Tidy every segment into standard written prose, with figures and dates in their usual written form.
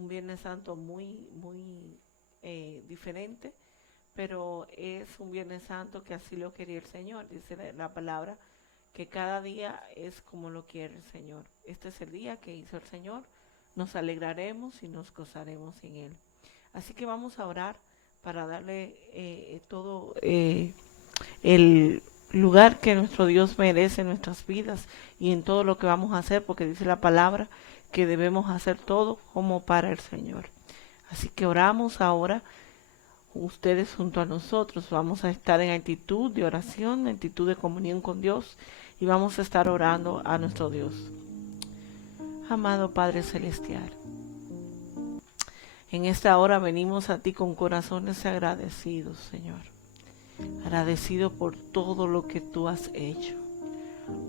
un Viernes Santo muy diferente, pero es un Viernes Santo que así lo quería el Señor. Dice la palabra que cada día es como lo quiere el Señor. Este es el día que hizo el Señor, nos alegraremos y nos gozaremos en Él. Así que vamos a orar para darle todo el lugar que nuestro Dios merece en nuestras vidas y en todo lo que vamos a hacer, porque dice la palabra que debemos hacer todo como para el Señor. Así que oramos ahora, ustedes junto a nosotros, vamos a estar en actitud de oración, en actitud de comunión con Dios, y vamos a estar orando a nuestro Dios. Amado Padre Celestial, en esta hora venimos a ti con corazones agradecidos, Señor. Agradecido por todo lo que tú has hecho,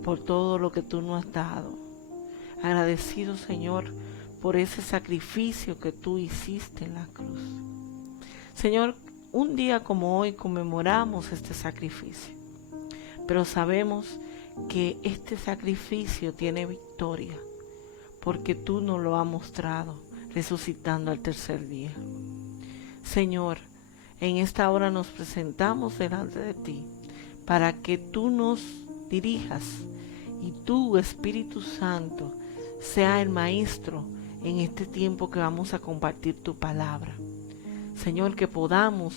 por todo lo que tú nos has dado. Agradecido, Señor, por ese sacrificio que tú hiciste en la cruz. Señor, un día como hoy conmemoramos este sacrificio, pero sabemos que este sacrificio tiene victoria, porque tú nos lo has mostrado, resucitando al tercer día. Señor, en esta hora nos presentamos delante de ti para que tú nos dirijas y tú, Espíritu Santo, sea el maestro en este tiempo que vamos a compartir tu palabra. Señor, que podamos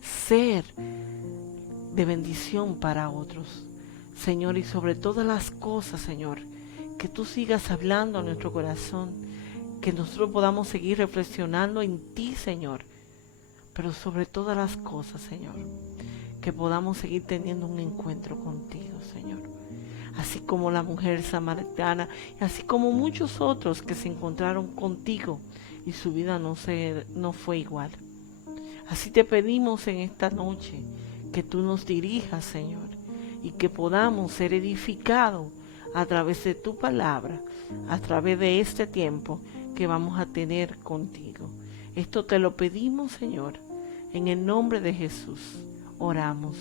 ser de bendición para otros. Señor, y sobre todas las cosas, Señor, que tú sigas hablando a nuestro corazón, que nosotros podamos seguir reflexionando en ti, Señor, pero sobre todas las cosas, Señor, que podamos seguir teniendo un encuentro contigo, Señor. Así como la mujer samaritana, y así como muchos otros que se encontraron contigo y su vida no fue igual. Así te pedimos en esta noche que tú nos dirijas, Señor, y que podamos ser edificados a través de tu palabra, a través de este tiempo que vamos a tener contigo. Esto te lo pedimos, Señor, en el nombre de Jesús. Oramos.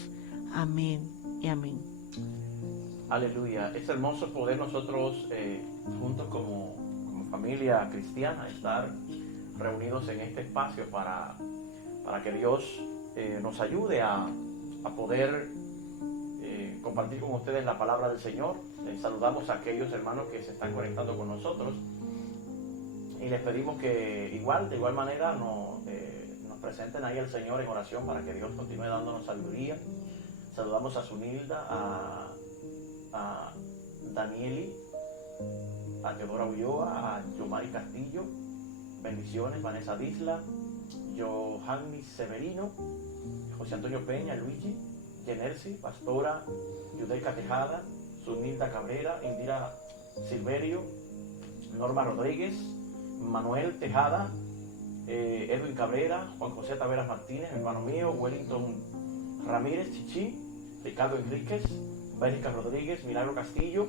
Amén y amén. Aleluya. Es hermoso poder nosotros juntos como familia cristiana estar reunidos en este espacio para que Dios nos ayude a poder compartir con ustedes la palabra del Señor. Saludamos a aquellos hermanos que se están conectando con nosotros y les pedimos que de igual manera nos presenten ahí al Señor en oración para que Dios continúe dándonos sabiduría. Saludamos a Sunilda, a Danieli, a Teodora Ulloa, a Yomari Castillo, bendiciones, Vanessa Disla, Johanny Severino, José Antonio Peña, Luigi, Genersi, Pastora, Yudeca Tejada, Sunilda Cabrera, Indira Silverio, Norma Rodríguez, Manuel Tejada, Edwin Cabrera, Juan José Taveras Martínez, hermano mío, Wellington Ramírez Chichi, Ricardo Enríquez, Bélgica Rodríguez, Milagro Castillo,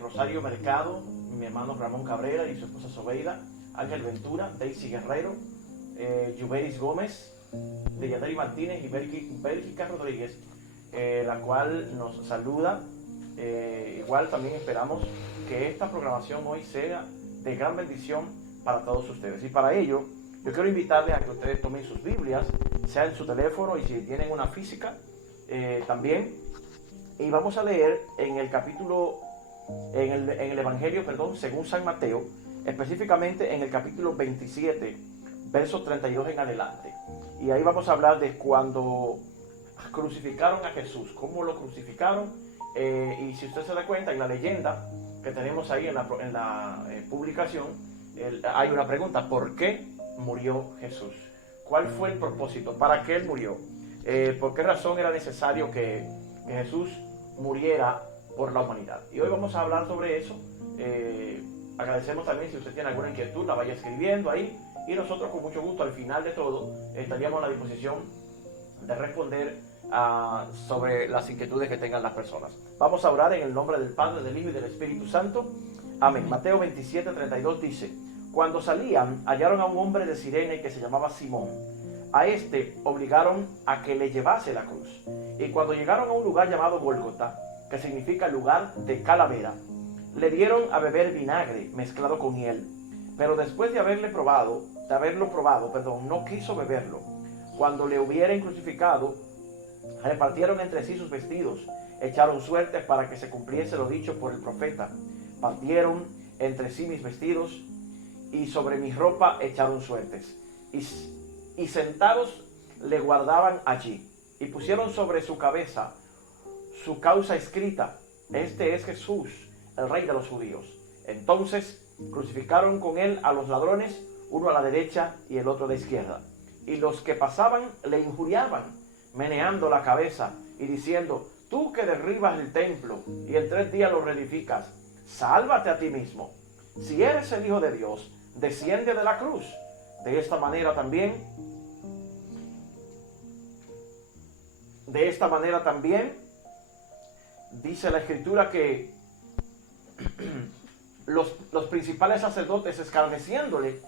Rosario Mercado, mi hermano Ramón Cabrera y su esposa Sobeida, Ángel Ventura, Daisy Guerrero, Yuberis Gómez, Deyaderi Martínez y Bélgica Rodríguez, la cual nos saluda. Igual también esperamos que esta programación hoy sea de gran bendición para todos ustedes. Y para ello, yo quiero invitarles a que ustedes tomen sus Biblias, sea en su teléfono y si tienen una física, también. Y vamos a leer en el capítulo, en el Evangelio, según San Mateo, específicamente en el capítulo 27, versos 32 en adelante. Y ahí vamos a hablar de cuando crucificaron a Jesús, cómo lo crucificaron. Y si usted se da cuenta, en la leyenda que tenemos ahí en la publicación, hay una pregunta: ¿por qué murió Jesús? ¿Cuál fue el propósito? ¿Para qué él murió? ¿Por qué razón era necesario que Jesús muriera por la humanidad? Y hoy vamos a hablar sobre eso. Agradecemos también si usted tiene alguna inquietud, la vaya escribiendo ahí, y nosotros con mucho gusto al final de todo estaríamos a la disposición de responder sobre las inquietudes que tengan las personas. Vamos a orar en el nombre del Padre, del Hijo y del Espíritu Santo. Amén. Mateo 27, 32 dice: cuando salían, hallaron a un hombre de Cirene que se llamaba Simón. A este obligaron a que le llevase la cruz. Y cuando llegaron a un lugar llamado Gólgota, que significa lugar de calavera, le dieron a beber vinagre mezclado con hiel. Pero después de haberlo probado, no quiso beberlo. Cuando le hubieran crucificado, repartieron entre sí sus vestidos, echaron suertes para que se cumpliese lo dicho por el profeta. Partieron entre sí mis vestidos y sobre mi ropa echaron suertes. Y sentados le guardaban allí y pusieron sobre su cabeza su causa escrita: este es Jesús, el Rey de los judíos. Entonces crucificaron con él a los ladrones, uno a la derecha y el otro a la izquierda. Y los que pasaban le injuriaban, meneando la cabeza y diciendo: tú que derribas el templo y en 3 días lo reedificas, sálvate a ti mismo. Si eres el Hijo de Dios, desciende de la cruz. De esta manera también, dice la Escritura que los principales sacerdotes, escarneciéndole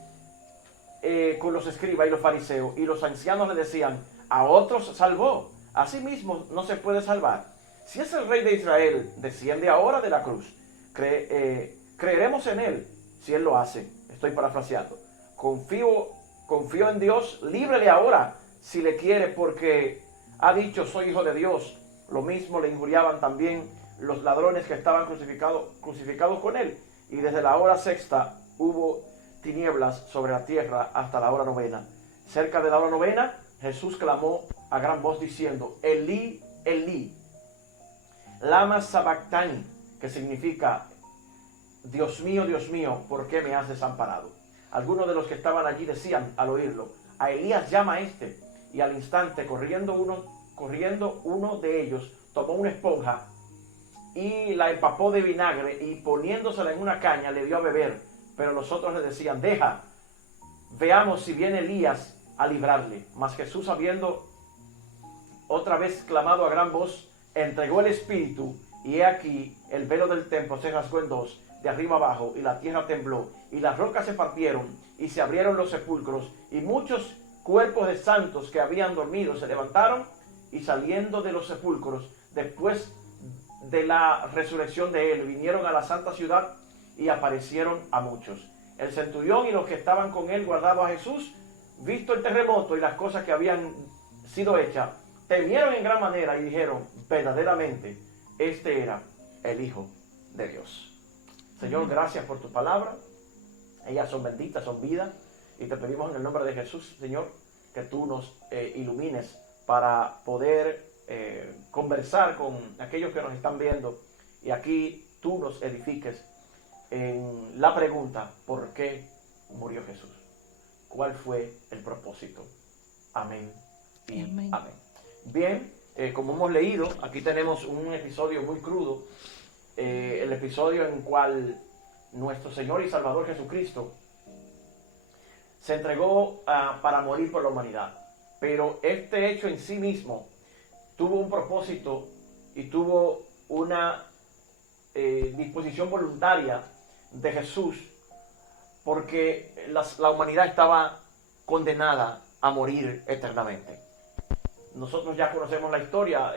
con los escribas y los fariseos, y los ancianos le decían: a otros salvó, a sí mismo no se puede salvar. Si es el Rey de Israel, desciende ahora de la cruz. Creeremos en él si él lo hace. Estoy parafraseando. Confío en Dios, líbrele ahora si le quiere, porque ha dicho: soy hijo de Dios. Lo mismo le injuriaban también los ladrones que estaban crucificados con él. Y desde la hora 6ª hubo tinieblas sobre la tierra hasta la hora 9ª. Cerca de la hora 9ª, Jesús clamó a gran voz diciendo: Elí, Elí, lama sabactani, que significa: Dios mío, ¿por qué me has desamparado? Algunos de los que estaban allí decían al oírlo: a Elías llama a este. Y al instante, corriendo uno de ellos, tomó una esponja y la empapó de vinagre y poniéndosela en una caña le dio a beber. Pero los otros le decían: deja, veamos si viene Elías a librarle. Mas Jesús, habiendo otra vez clamado a gran voz, entregó el espíritu, y he aquí el velo del templo se rasgó en dos, de arriba abajo, y la tierra tembló, y las rocas se partieron, y se abrieron los sepulcros, y muchos cuerpos de santos que habían dormido se levantaron, y saliendo de los sepulcros, después de la resurrección de él, vinieron a la santa ciudad y aparecieron a muchos. El centurión y los que estaban con él guardados a Jesús, visto el terremoto y las cosas que habían sido hechas, temieron en gran manera y dijeron: verdaderamente este era el Hijo de Dios. Señor, gracias por tu palabra. Ellas son benditas, son vida, y te pedimos en el nombre de Jesús, Señor, que tú nos ilumines para poder conversar con aquellos que nos están viendo, y aquí tú nos edifiques en la pregunta: ¿por qué murió Jesús? ¿Cuál fue el propósito? Amén y amén. Bien, como hemos leído, aquí tenemos un episodio muy crudo, el episodio en el cual nuestro Señor y Salvador Jesucristo se entregó para morir por la humanidad. Pero este hecho en sí mismo tuvo un propósito y tuvo una disposición voluntaria de Jesús, porque la humanidad estaba condenada a morir eternamente. Nosotros ya conocemos la historia,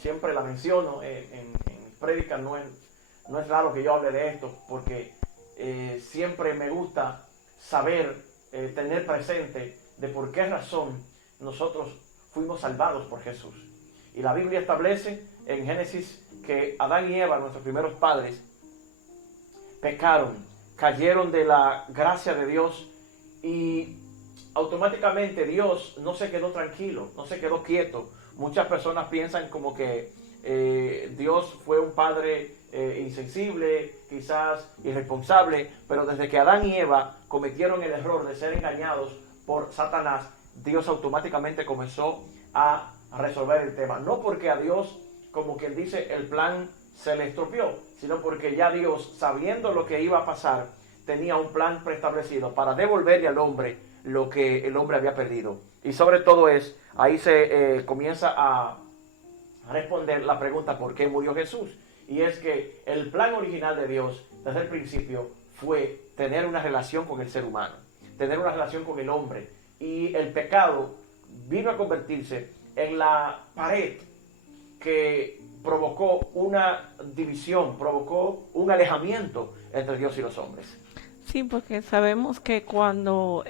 siempre la menciono en prédicas, no es raro que yo hable de esto, porque siempre me gusta saber, tener presente de por qué razón nosotros fuimos salvados por Jesús. Y la Biblia establece en Génesis que Adán y Eva, nuestros primeros padres, pecaron, cayeron de la gracia de Dios, y automáticamente Dios no se quedó tranquilo, no se quedó quieto. Muchas personas piensan como que Dios fue un padre insensible, quizás irresponsable, pero desde que Adán y Eva cometieron el error de ser engañados por Satanás, Dios automáticamente comenzó a resolver el tema. No porque a Dios, como quien dice, el plan se le estropeó, sino porque ya Dios, sabiendo lo que iba a pasar, tenía un plan preestablecido para devolverle al hombre lo que el hombre había perdido. Y sobre todo ahí se comienza a responder la pregunta: ¿por qué murió Jesús? Y es que el plan original de Dios desde el principio fue tener una relación con el ser humano, tener una relación con el hombre, y el pecado vino a convertirse en la pared que provocó una división, provocó un alejamiento entre Dios y los hombres. Sí, porque sabemos que cuando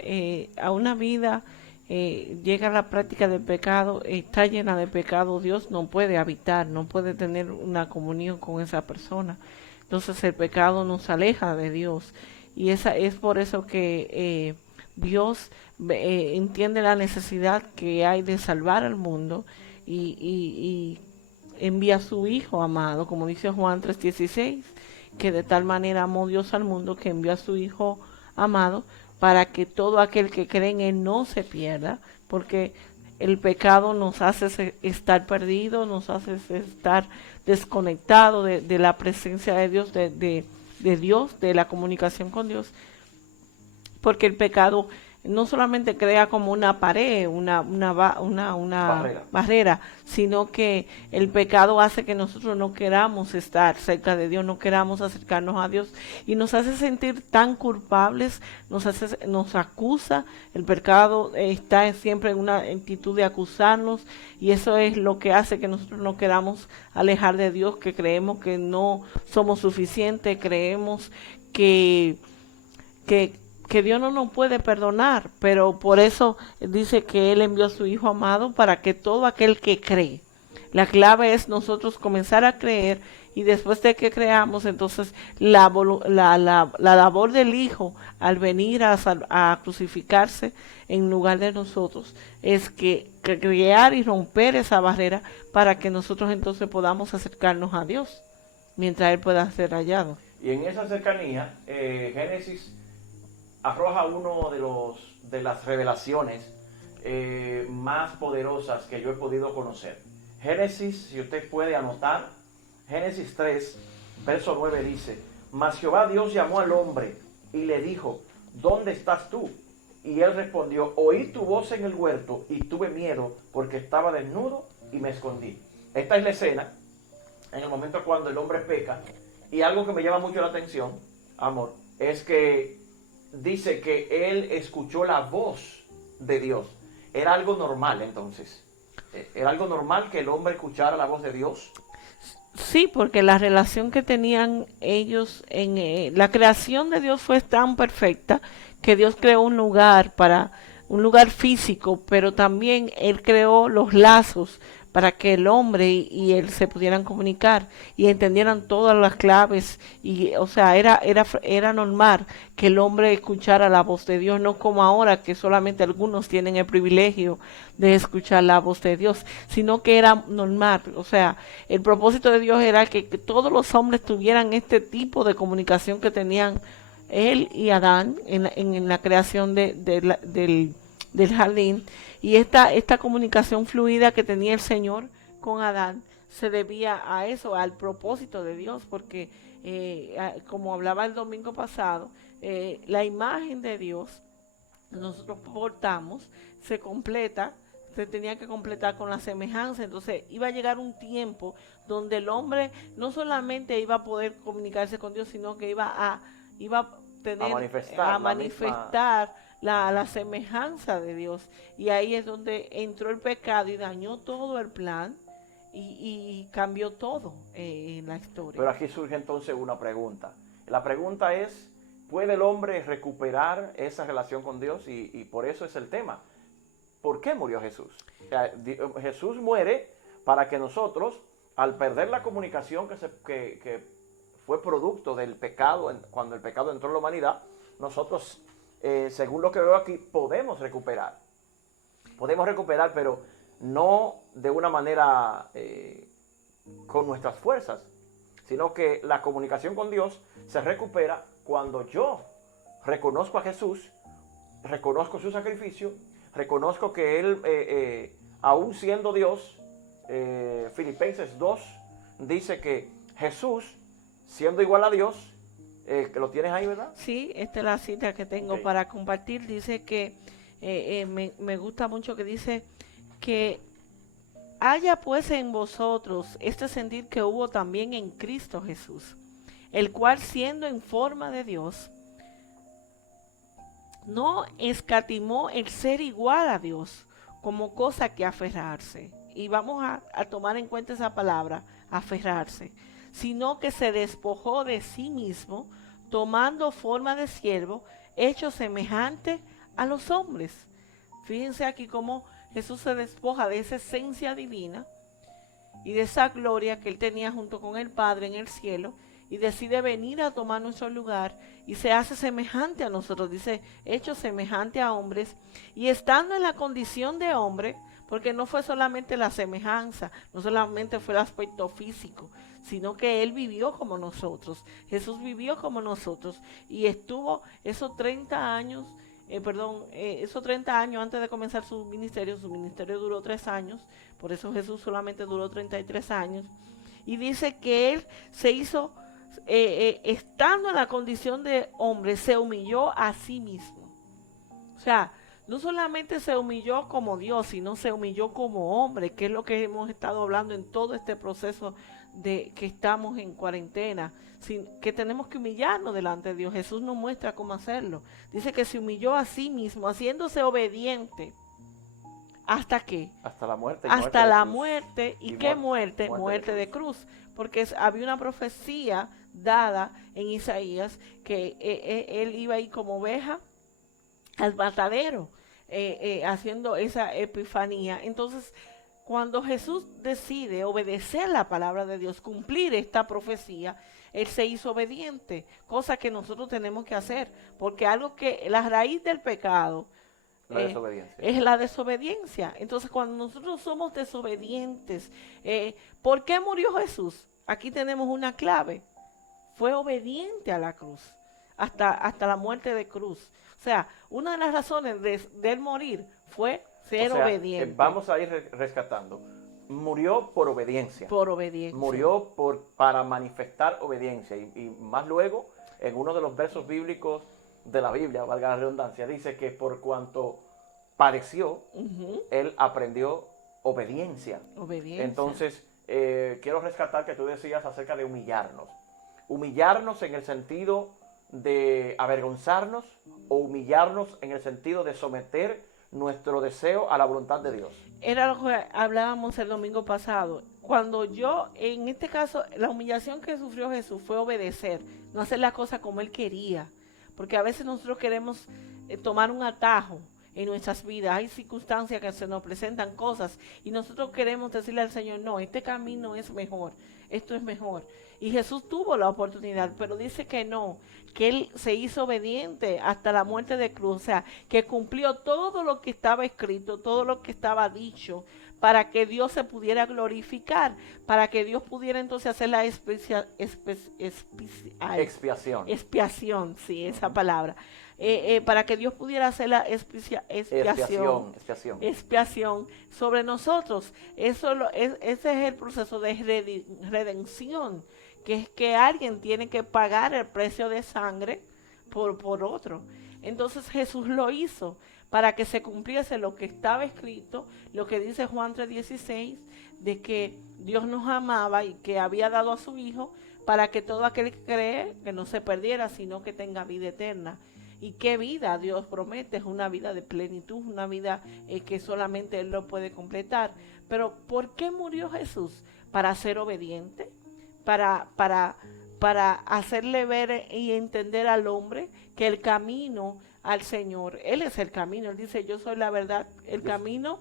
a una vida llega la práctica del pecado, está llena de pecado, Dios no puede habitar, no puede tener una comunión con esa persona. Entonces el pecado nos aleja de Dios. Y esa es por eso que Dios entiende la necesidad que hay de salvar al mundo y envía a su Hijo amado, como dice Juan 3:16, que de tal manera amó Dios al mundo que envió a su Hijo amado para que todo aquel que cree en Él no se pierda, porque el pecado nos hace estar perdidos, nos hace estar desconectados de la presencia de Dios, de Dios, de la comunicación con Dios, porque el pecado no solamente crea como una pared, una barrera, sino que el pecado hace que nosotros no queramos estar cerca de Dios, no queramos acercarnos a Dios y nos hace sentir tan culpables, nos acusa, el pecado está siempre en una actitud de acusarnos y eso es lo que hace que nosotros no queramos alejar de Dios, que creemos que no somos suficientes, creemos que Dios no nos puede perdonar, pero por eso dice que Él envió a su Hijo amado para que todo aquel que cree, la clave es nosotros comenzar a creer y después de que creamos, entonces la labor del Hijo al venir a crucificarse en lugar de nosotros es que crear y romper esa barrera para que nosotros entonces podamos acercarnos a Dios mientras Él pueda ser hallado. Y en esa cercanía, Génesis arroja uno de las revelaciones más poderosas que yo he podido conocer. Génesis, si usted puede anotar, Génesis 3, verso 9 dice: Mas Jehová Dios llamó al hombre y le dijo: ¿Dónde estás tú? Y él respondió: Oí tu voz en el huerto y tuve miedo porque estaba desnudo y me escondí. Esta es la escena en el momento cuando el hombre peca, y algo que me llama mucho la atención, amor, es que dice que él escuchó la voz de Dios. Era algo normal entonces. Era algo normal que el hombre escuchara la voz de Dios. Sí, porque la relación que tenían ellos la creación de Dios fue tan perfecta que Dios creó un lugar físico, pero también Él creó los lazos para que el hombre y él se pudieran comunicar y entendieran todas las claves y o sea era normal que el hombre escuchara la voz de Dios, no como ahora que solamente algunos tienen el privilegio de escuchar la voz de Dios, sino que era normal. O sea, el propósito de Dios era que todos los hombres tuvieran este tipo de comunicación que tenían él y Adán en la creación del jardín, y esta comunicación fluida que tenía el Señor con Adán se debía a eso, al propósito de Dios, porque como hablaba el domingo pasado, la imagen de Dios nosotros portamos se tenía que completar con la semejanza. Entonces iba a llegar un tiempo donde el hombre no solamente iba a poder comunicarse con Dios, sino que iba a manifestar la semejanza de Dios. Y ahí es donde entró el pecado y dañó todo el plan y cambió todo en la historia. Pero aquí surge entonces una pregunta. La pregunta es: ¿puede el hombre recuperar esa relación con Dios? Y por eso es el tema. ¿Por qué murió Jesús? O sea, Jesús muere para que nosotros, al perder la comunicación que fue producto del pecado, cuando el pecado entró en la humanidad, nosotros, según lo que veo aquí, podemos recuperar. Podemos recuperar, pero no de una manera con nuestras fuerzas, sino que la comunicación con Dios se recupera cuando yo reconozco a Jesús, reconozco su sacrificio, reconozco que Él, aún siendo Dios, Filipenses 2 dice que Jesús, siendo igual a Dios, que lo tienes ahí, ¿verdad? Sí, esta es la cita que tengo para compartir. Dice que, me gusta mucho que dice que haya pues en vosotros este sentir que hubo también en Cristo Jesús, el cual siendo en forma de Dios, no escatimó el ser igual a Dios como cosa que aferrarse. Y vamos a tomar en cuenta esa palabra, aferrarse, sino que se despojó de sí mismo, tomando forma de siervo, hecho semejante a los hombres. Fíjense aquí cómo Jesús se despoja de esa esencia divina y de esa gloria que él tenía junto con el Padre en el cielo, y decide venir a tomar nuestro lugar y se hace semejante a nosotros, dice, hecho semejante a hombres, y estando en la condición de hombre, porque no fue solamente la semejanza, no solamente fue el aspecto físico, sino que él vivió como nosotros, Jesús vivió como nosotros, y estuvo esos 30 años, esos 30 años antes de comenzar su ministerio duró 3 años, por eso Jesús solamente duró 33 años, y dice que él se hizo, estando en la condición de hombre, se humilló a sí mismo. O sea, no solamente se humilló como Dios, sino se humilló como hombre, que es lo que hemos estado hablando en todo este proceso de que estamos en cuarentena, que tenemos que humillarnos delante de Dios. Jesús nos muestra cómo hacerlo. Dice que se humilló a sí mismo, haciéndose obediente. ¿Hasta qué? Hasta la muerte. Hasta la muerte. ¿Y qué muerte? Muerte De cruz. Porque había una profecía dada en Isaías que él iba a ir como oveja al matadero, haciendo esa epifanía. Entonces, cuando Jesús decide obedecer la palabra de Dios, cumplir esta profecía, él se hizo obediente, cosa que nosotros tenemos que hacer, porque algo que la raíz del pecado es la desobediencia. Entonces, cuando nosotros somos desobedientes, ¿por qué murió Jesús? Aquí tenemos una clave. Fue obediente a la cruz, hasta la muerte de cruz. O sea, una de las razones de él morir fue ser obediente. Vamos a ir rescatando. Murió por obediencia. Por obediencia. Murió para manifestar obediencia. Y más luego, en uno de los versos bíblicos de la Biblia, valga la redundancia, dice que por cuanto padeció, él aprendió obediencia. Entonces, quiero rescatar que tú decías acerca de humillarnos. Humillarnos en el sentido de avergonzarnos o humillarnos en el sentido de someter nuestro deseo a la voluntad de Dios. Era lo que hablábamos el domingo pasado. Cuando en este caso, la humillación que sufrió Jesús fue obedecer, no hacer la cosa como él quería. Porque a veces nosotros queremos tomar un atajo en nuestras vidas. Hay circunstancias que se nos presentan cosas y nosotros queremos decirle al Señor, no, este camino es mejor, esto es mejor. Y Jesús tuvo la oportunidad, pero dice que no, que él se hizo obediente hasta la muerte de cruz, o sea, que cumplió todo lo que estaba escrito, todo lo que estaba dicho, para que Dios se pudiera glorificar, para que Dios pudiera entonces hacer la expiación, sí, esa palabra, para que Dios pudiera hacer la expiación sobre nosotros. Ese es el proceso de redención, que es que alguien tiene que pagar el precio de sangre por otro. Entonces Jesús lo hizo para que se cumpliese lo que estaba escrito, lo que dice Juan 3:16, de que Dios nos amaba y que había dado a su Hijo para que todo aquel que cree que no se perdiera, sino que tenga vida eterna. ¿Y qué vida Dios promete? Es una vida de plenitud, una vida que solamente Él lo puede completar. Pero ¿por qué murió Jesús? Para ser obediente, para hacerle ver y entender al hombre que el camino al Señor, Él es el camino. Él dice, yo soy la verdad, el camino,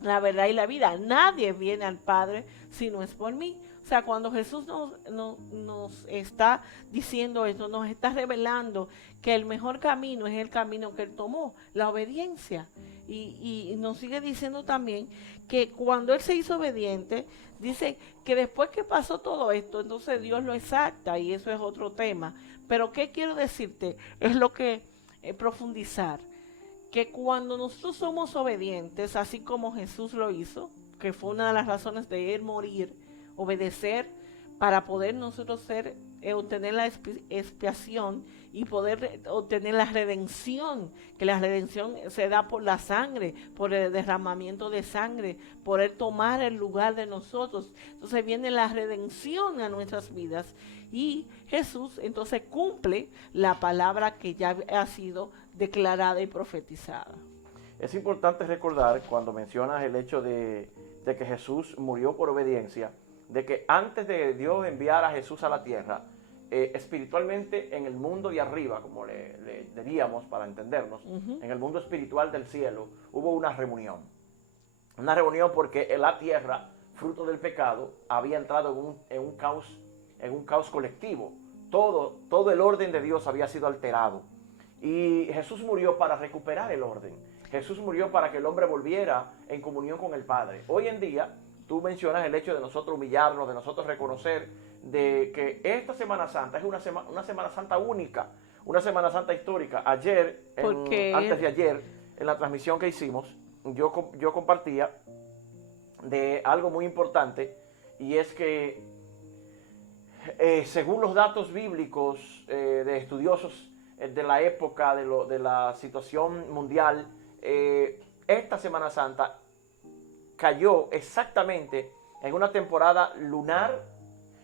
la verdad y la vida. Nadie viene al Padre si no es por mí. O sea, cuando Jesús nos está diciendo esto, nos está revelando que el mejor camino es el camino que Él tomó, la obediencia. Y nos sigue diciendo también que cuando Él se hizo obediente, dice que después que pasó todo esto, entonces Dios lo exalta, y eso es otro tema. Pero ¿qué quiero decirte? Es lo que profundizar, que cuando nosotros somos obedientes, así como Jesús lo hizo, que fue una de las razones de Él morir, obedecer, para poder nosotros obtener la expiación y poder obtener la redención, que la redención se da por la sangre, por el derramamiento de sangre, por Él tomar el lugar de nosotros. Entonces viene la redención a nuestras vidas y Jesús entonces cumple la palabra que ya ha sido declarada y profetizada. Es importante recordar, cuando mencionas el hecho de que Jesús murió por obediencia, de que antes de Dios enviar a Jesús a la tierra, espiritualmente en el mundo de arriba, como le diríamos para entendernos, en el mundo espiritual del cielo, hubo una reunión. Una reunión porque en la tierra, fruto del pecado, había entrado en un caos colectivo. Todo el orden de Dios había sido alterado. Y Jesús murió para recuperar el orden. Jesús murió para que el hombre volviera en comunión con el Padre. Hoy en día, tú mencionas el hecho de nosotros humillarnos, de nosotros reconocer de que esta Semana Santa es una Semana Santa única, una Semana Santa histórica. Ayer, antes de ayer, en la transmisión que hicimos, yo compartía de algo muy importante, y es que según los datos bíblicos de estudiosos de la época, de la situación mundial, esta Semana Santa cayó exactamente en una temporada lunar,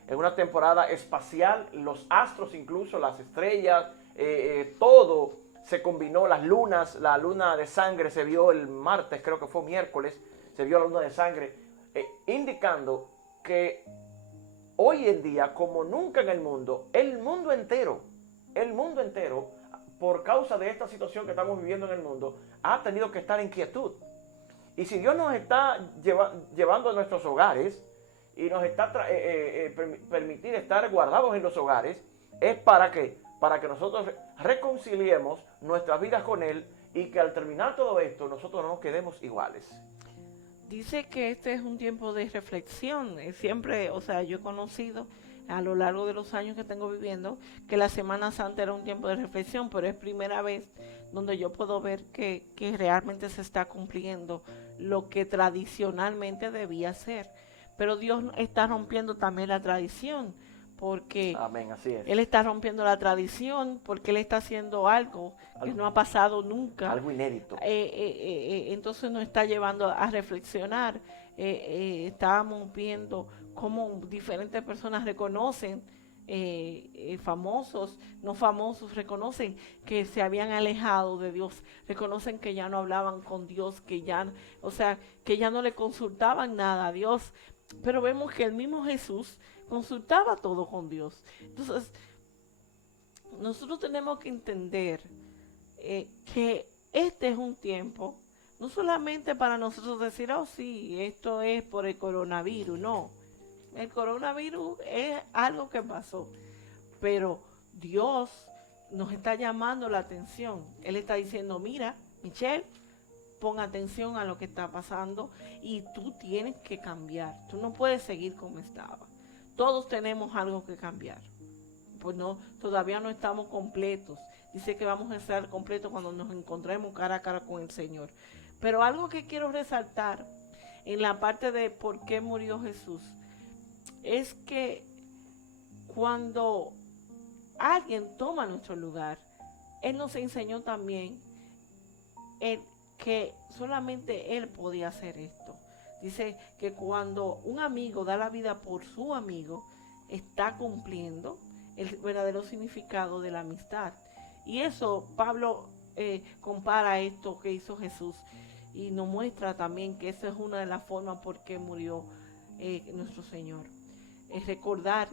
en una temporada espacial. Los astros, incluso las estrellas, todo se combinó. Las lunas, la luna de sangre se vio el martes, creo que fue miércoles, se vio la luna de sangre, indicando que hoy en día, como nunca en el mundo entero, por causa de esta situación que estamos viviendo en el mundo, ha tenido que estar en quietud. Y si Dios nos está llevando a nuestros hogares y nos está permitir estar guardados en los hogares, es para que nosotros reconciliemos nuestras vidas con Él, y que al terminar todo esto nosotros no nos quedemos iguales. Dice que este es un tiempo de reflexión. Siempre, o sea, yo he conocido a lo largo de los años que tengo viviendo que la Semana Santa era un tiempo de reflexión, pero es primera vez donde yo puedo ver que realmente se está cumpliendo lo que tradicionalmente debía ser. Pero Dios está rompiendo también la tradición, porque amén, así es. Él está rompiendo la tradición, porque Él está haciendo algo que no ha pasado nunca. Algo inédito. Entonces nos está llevando a reflexionar. Estábamos viendo cómo diferentes personas reconocen, famosos, no famosos, reconocen que se habían alejado de Dios, reconocen que ya no hablaban con Dios, que ya no le consultaban nada a Dios. Pero vemos que el mismo Jesús consultaba todo con Dios. Entonces, nosotros tenemos que entender que este es un tiempo, no solamente para nosotros decir, oh sí, esto es por el coronavirus, no. El coronavirus es algo que pasó, pero Dios nos está llamando la atención. Él está diciendo, mira, Michelle, pon atención a lo que está pasando y tú tienes que cambiar. Tú no puedes seguir como estaba. Todos tenemos algo que cambiar. Pues no, todavía no estamos completos. Dice que vamos a estar completos cuando nos encontremos cara a cara con el Señor. Pero algo que quiero resaltar en la parte de por qué murió Jesús es que cuando alguien toma nuestro lugar, Él nos enseñó también que solamente Él podía hacer esto. Dice que cuando un amigo da la vida por su amigo, está cumpliendo el verdadero significado de la amistad. Y eso Pablo compara esto que hizo Jesús y nos muestra también que esa es una de las formas por qué murió nuestro Señor. Es recordar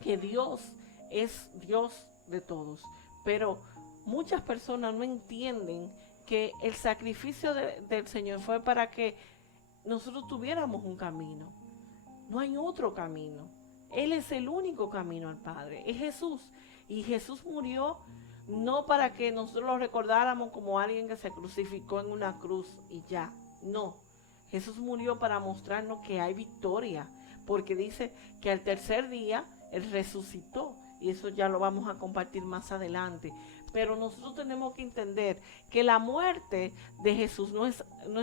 que Dios es Dios de todos, pero muchas personas no entienden que el sacrificio del Señor fue para que nosotros tuviéramos un camino. No hay otro camino. Él es el único camino al Padre, es Jesús. Y Jesús murió no para que nosotros lo recordáramos como alguien que se crucificó en una cruz y ya. No, Jesús murió para mostrarnos que hay victoria, porque dice que al tercer día Él resucitó. Y eso ya lo vamos a compartir más adelante. Pero nosotros tenemos que entender que la muerte de Jesús no es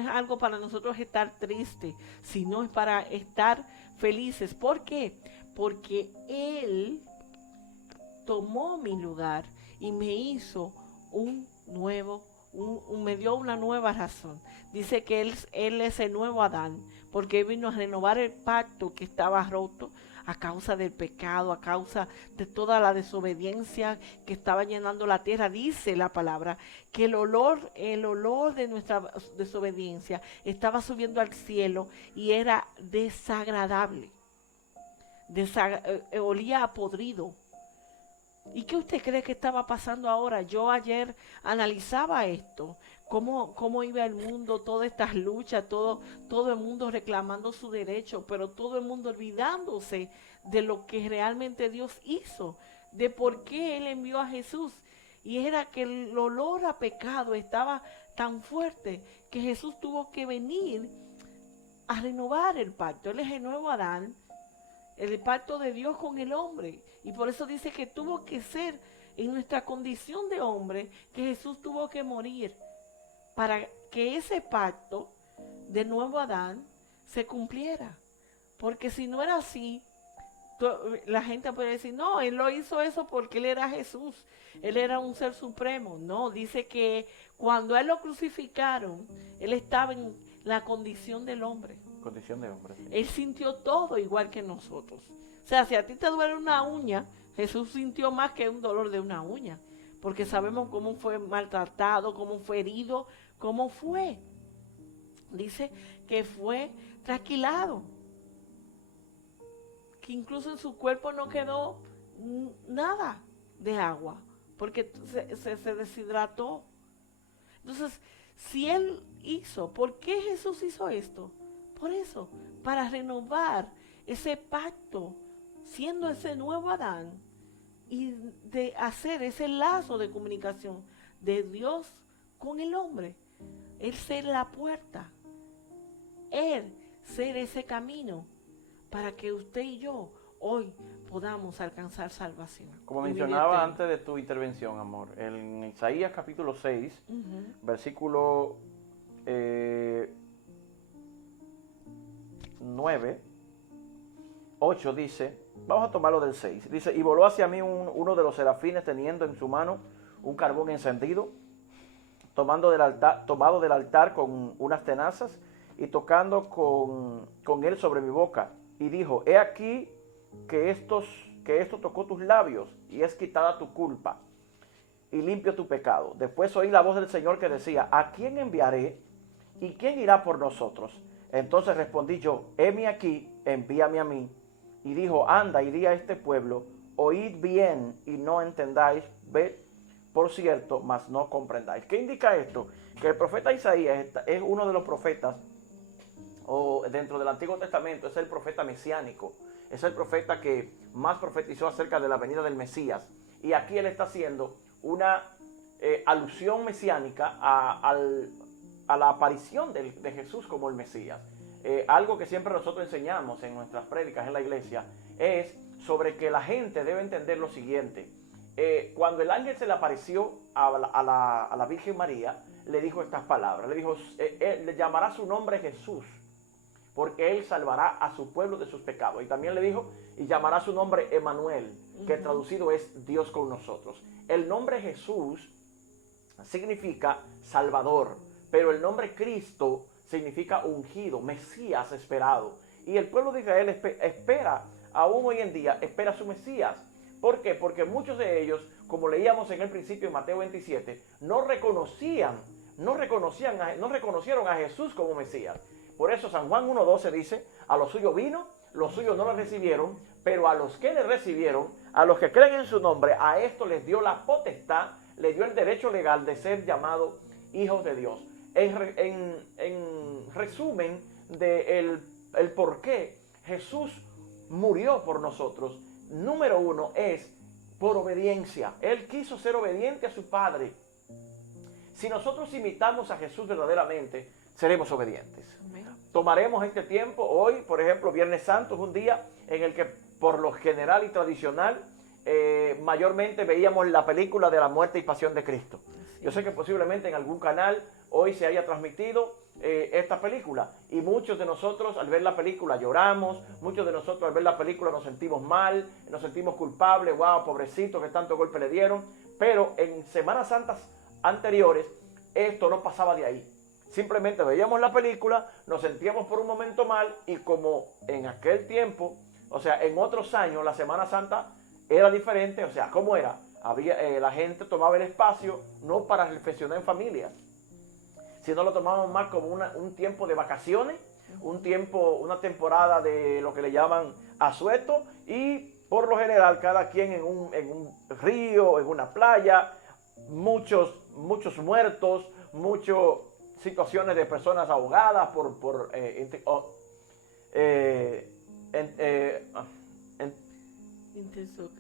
algo para nosotros estar tristes, sino es para estar felices. ¿Por qué? Porque Él tomó mi lugar y me hizo me dio una nueva razón. Dice que él es el nuevo Adán, porque vino a renovar el pacto que estaba roto a causa del pecado, a causa de toda la desobediencia que estaba llenando la tierra. Dice la palabra que el olor de nuestra desobediencia estaba subiendo al cielo y era desagradable. Olía a podrido. ¿Y qué usted cree que estaba pasando ahora? Yo ayer analizaba esto, cómo iba el mundo, todas estas luchas, todo el mundo reclamando su derecho, pero todo el mundo olvidándose de lo que realmente Dios hizo, de por qué Él envió a Jesús. Y era que el olor a pecado estaba tan fuerte que Jesús tuvo que venir a renovar el pacto. Él es el nuevo Adán, el pacto de Dios con el hombre. Y por eso dice que tuvo que ser en nuestra condición de hombre, que Jesús tuvo que morir para que ese pacto de nuevo Adán se cumpliera. Porque si no era así, la gente puede decir, no, él lo hizo eso porque él era Jesús, él era un ser supremo. No, dice que cuando él lo crucificaron, él estaba en la condición del hombre. Condición de hombre. Él sintió todo igual que nosotros. O sea, si a ti te duele una uña, Jesús sintió más que un dolor de una uña, porque sabemos cómo fue maltratado, cómo fue herido, cómo fue. Dice que fue trasquilado, que incluso en su cuerpo no quedó nada de agua, porque se deshidrató. Entonces, si Él hizo, ¿por qué Jesús hizo esto? Por eso, para renovar ese pacto, siendo ese nuevo Adán, y de hacer ese lazo de comunicación de Dios con el hombre. Él ser la puerta, Él ser ese camino para que usted y yo hoy podamos alcanzar salvación. Como mencionaba antes de tu intervención, amor, en Isaías capítulo 6, versículo 9, 8 dice, vamos a tomarlo del 6, dice, y voló hacia mí uno de los serafines teniendo en su mano un carbón encendido, tomado del altar con unas tenazas y tocando con él sobre mi boca, y dijo, he aquí que esto tocó tus labios y es quitada tu culpa y limpio tu pecado. Después oí la voz del Señor que decía, ¿a quién enviaré y quién irá por nosotros? Entonces respondí yo, heme aquí, envíame a mí. Y dijo, anda y di a este pueblo, oíd bien y no entendáis, ved por cierto, mas no comprendáis. ¿Qué indica esto? Que el profeta Isaías es uno de los profetas, o dentro del Antiguo Testamento, es el profeta mesiánico. Es el profeta que más profetizó acerca de la venida del Mesías. Y aquí él está haciendo una alusión mesiánica a la aparición de Jesús como el Mesías. Algo que siempre nosotros enseñamos en nuestras prédicas en la iglesia es sobre que la gente debe entender lo siguiente. Cuando el ángel se le apareció a la Virgen María, le dijo estas palabras. Le dijo, le llamará su nombre Jesús, porque él salvará a su pueblo de sus pecados. Y también le dijo, y llamará su nombre Emmanuel, que traducido es Dios con nosotros. El nombre Jesús significa Salvador, pero el nombre Cristo significa ungido, Mesías esperado. Y el pueblo de Israel espera, aún hoy en día, espera a su Mesías. ¿Por qué? Porque muchos de ellos, como leíamos en el principio en Mateo 27, no reconocieron a Jesús como Mesías. Por eso San Juan 1.12 dice, a los suyos vino, los suyos no lo recibieron, pero a los que le recibieron, a los que creen en su nombre, a esto les dio la potestad, les dio el derecho legal de ser llamados hijos de Dios. En resumen de el por qué Jesús murió por nosotros, número uno es por obediencia. Él quiso ser obediente a su Padre. Si nosotros imitamos a Jesús verdaderamente, seremos obedientes. Tomaremos este tiempo, hoy, por ejemplo, Viernes Santo es un día en el que por lo general y tradicional, mayormente veíamos la película de la muerte y pasión de Cristo. Yo sé que posiblemente en algún canal hoy se haya transmitido esta película, y muchos de nosotros al ver la película lloramos, muchos de nosotros al ver la película nos sentimos mal, nos sentimos culpables, wow, pobrecito, que tanto golpe le dieron. Pero en Semanas Santas anteriores esto no pasaba de ahí. Simplemente veíamos la película, nos sentíamos por un momento mal, y como en aquel tiempo, o sea, en otros años, la Semana Santa era diferente. O sea, ¿cómo era? La gente tomaba el espacio no para reflexionar en familia, sino lo tomábamos más como un tiempo de vacaciones, una temporada de lo que le llaman asueto, y por lo general cada quien en un río, en una playa, muchos muertos, muchas situaciones de personas ahogadas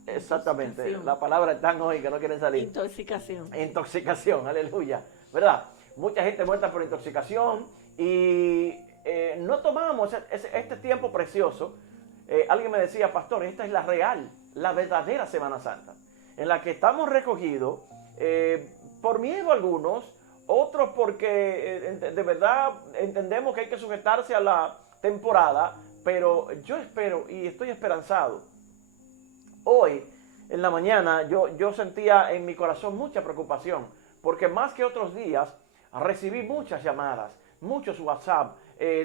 exactamente, la palabra están hoy que no quieren salir. Intoxicación, aleluya, ¿verdad? Mucha gente muerta por intoxicación y no tomamos este tiempo precioso. Alguien me decía, pastor, esta es la real, la verdadera Semana Santa, en la que estamos recogidos por miedo algunos, otros porque de verdad entendemos que hay que sujetarse a la temporada, pero yo espero y estoy esperanzado. Hoy, en la mañana, yo sentía en mi corazón mucha preocupación, porque más que otros días, recibí muchas llamadas, muchos WhatsApp,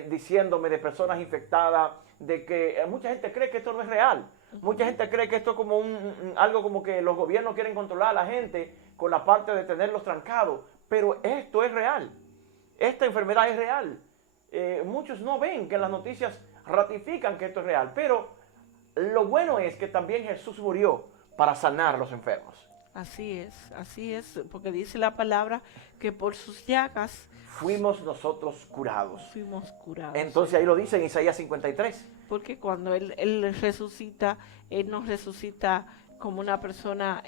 diciéndome de personas infectadas, de que mucha gente cree que esto no es real. Mucha gente cree que esto es como algo como que los gobiernos quieren controlar a la gente con la parte de tenerlos trancados, pero esto es real. Esta enfermedad es real. Muchos no ven que las noticias ratifican que esto es real, pero lo bueno es que también Jesús murió para sanar a los enfermos. Así es, porque dice la palabra que por sus llagas fuimos nosotros curados. Fuimos curados. Entonces ahí lo dice en Isaías 53. Porque cuando Él resucita, Él nos resucita como una persona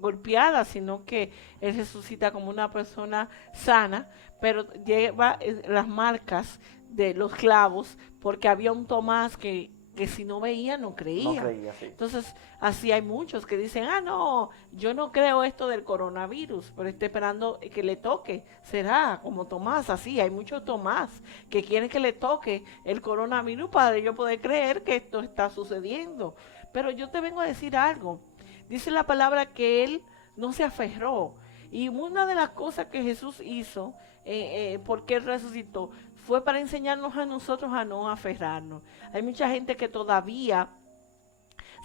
golpeada, sino que Él resucita como una persona sana, pero lleva las marcas de los clavos, porque había un Tomás que si no veía, no creía. Sí. Entonces, así hay muchos que dicen, no, yo no creo esto del coronavirus, pero estoy esperando que le toque. Será como Tomás, así, hay muchos Tomás que quieren que le toque el coronavirus para yo poder creer que esto está sucediendo. Pero yo te vengo a decir algo. Dice la palabra que Él no se aferró. Y una de las cosas que Jesús hizo, porque Él resucitó, fue para enseñarnos a nosotros a no aferrarnos. Hay mucha gente que todavía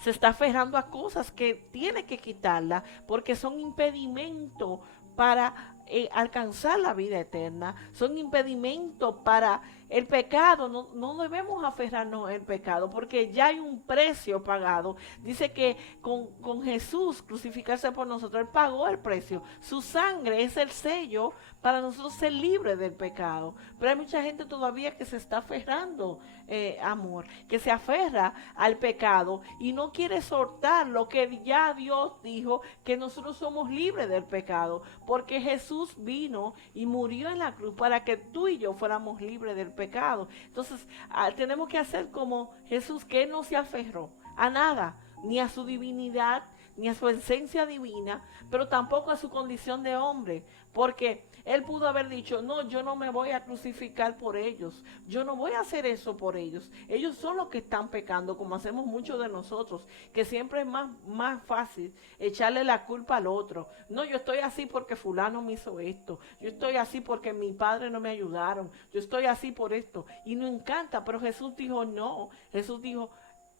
se está aferrando a cosas que tiene que quitarlas porque son impedimento para alcanzar la vida eterna, son impedimento para el pecado. No debemos aferrarnos al pecado porque ya hay un precio pagado. Dice que con Jesús crucificarse por nosotros, Él pagó el precio. Su sangre es el sello para nosotros ser libres del pecado. Pero hay mucha gente todavía que se está aferrando, amor, que se aferra al pecado y no quiere soltar lo que ya Dios dijo, que nosotros somos libres del pecado, porque Jesús vino y murió en la cruz para que tú y yo fuéramos libres del pecado. Entonces, tenemos que hacer como Jesús, que Él no se aferró a nada, ni a su divinidad, ni a su esencia divina, pero tampoco a su condición de hombre, porque Él pudo haber dicho, no, yo no me voy a crucificar por ellos, yo no voy a hacer eso por ellos, ellos son los que están pecando, como hacemos muchos de nosotros, que siempre es más fácil echarle la culpa al otro. No, yo estoy así porque fulano me hizo esto, yo estoy así porque mi padre no me ayudaron, yo estoy así por esto, y no encanta, pero Jesús dijo no, Jesús dijo,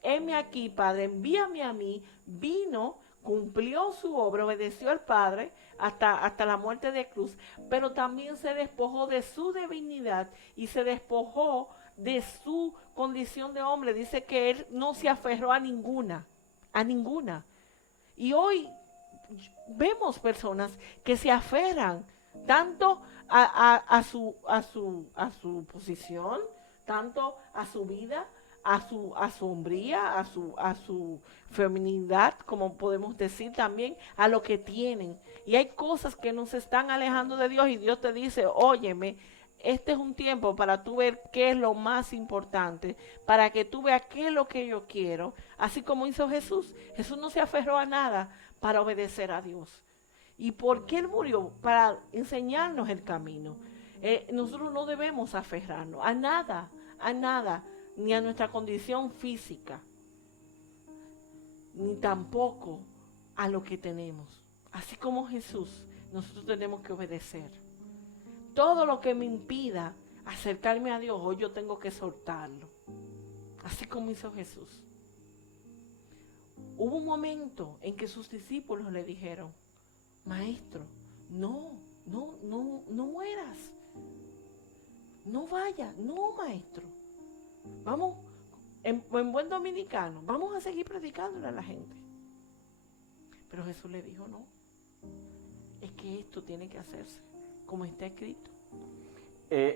heme aquí, Padre, envíame a mí, vino, cumplió su obra, obedeció al Padre hasta la muerte de cruz, pero también se despojó de su divinidad y se despojó de su condición de hombre. Dice que Él no se aferró a ninguna. Y hoy vemos personas que se aferran tanto a su posición, tanto a su vida, a su hombría, a su feminidad, como podemos decir también, a lo que tienen. Y hay cosas que nos están alejando de Dios y Dios te dice, óyeme, este es un tiempo para tú ver qué es lo más importante, para que tú veas qué es lo que yo quiero, así como hizo Jesús. Jesús no se aferró a nada para obedecer a Dios. ¿Y por qué Él murió? Para enseñarnos el camino. Nosotros no debemos aferrarnos a nada, ni a nuestra condición física, ni tampoco a lo que tenemos. Así como Jesús, nosotros tenemos que obedecer. Todo lo que me impida acercarme a Dios, hoy yo tengo que soltarlo. Así como hizo Jesús. Hubo un momento en que sus discípulos le dijeron, Maestro, no mueras. No vayas, no, Maestro. Vamos, en buen dominicano, vamos a seguir predicándole a la gente. Pero Jesús le dijo, no, es que esto tiene que hacerse como está escrito.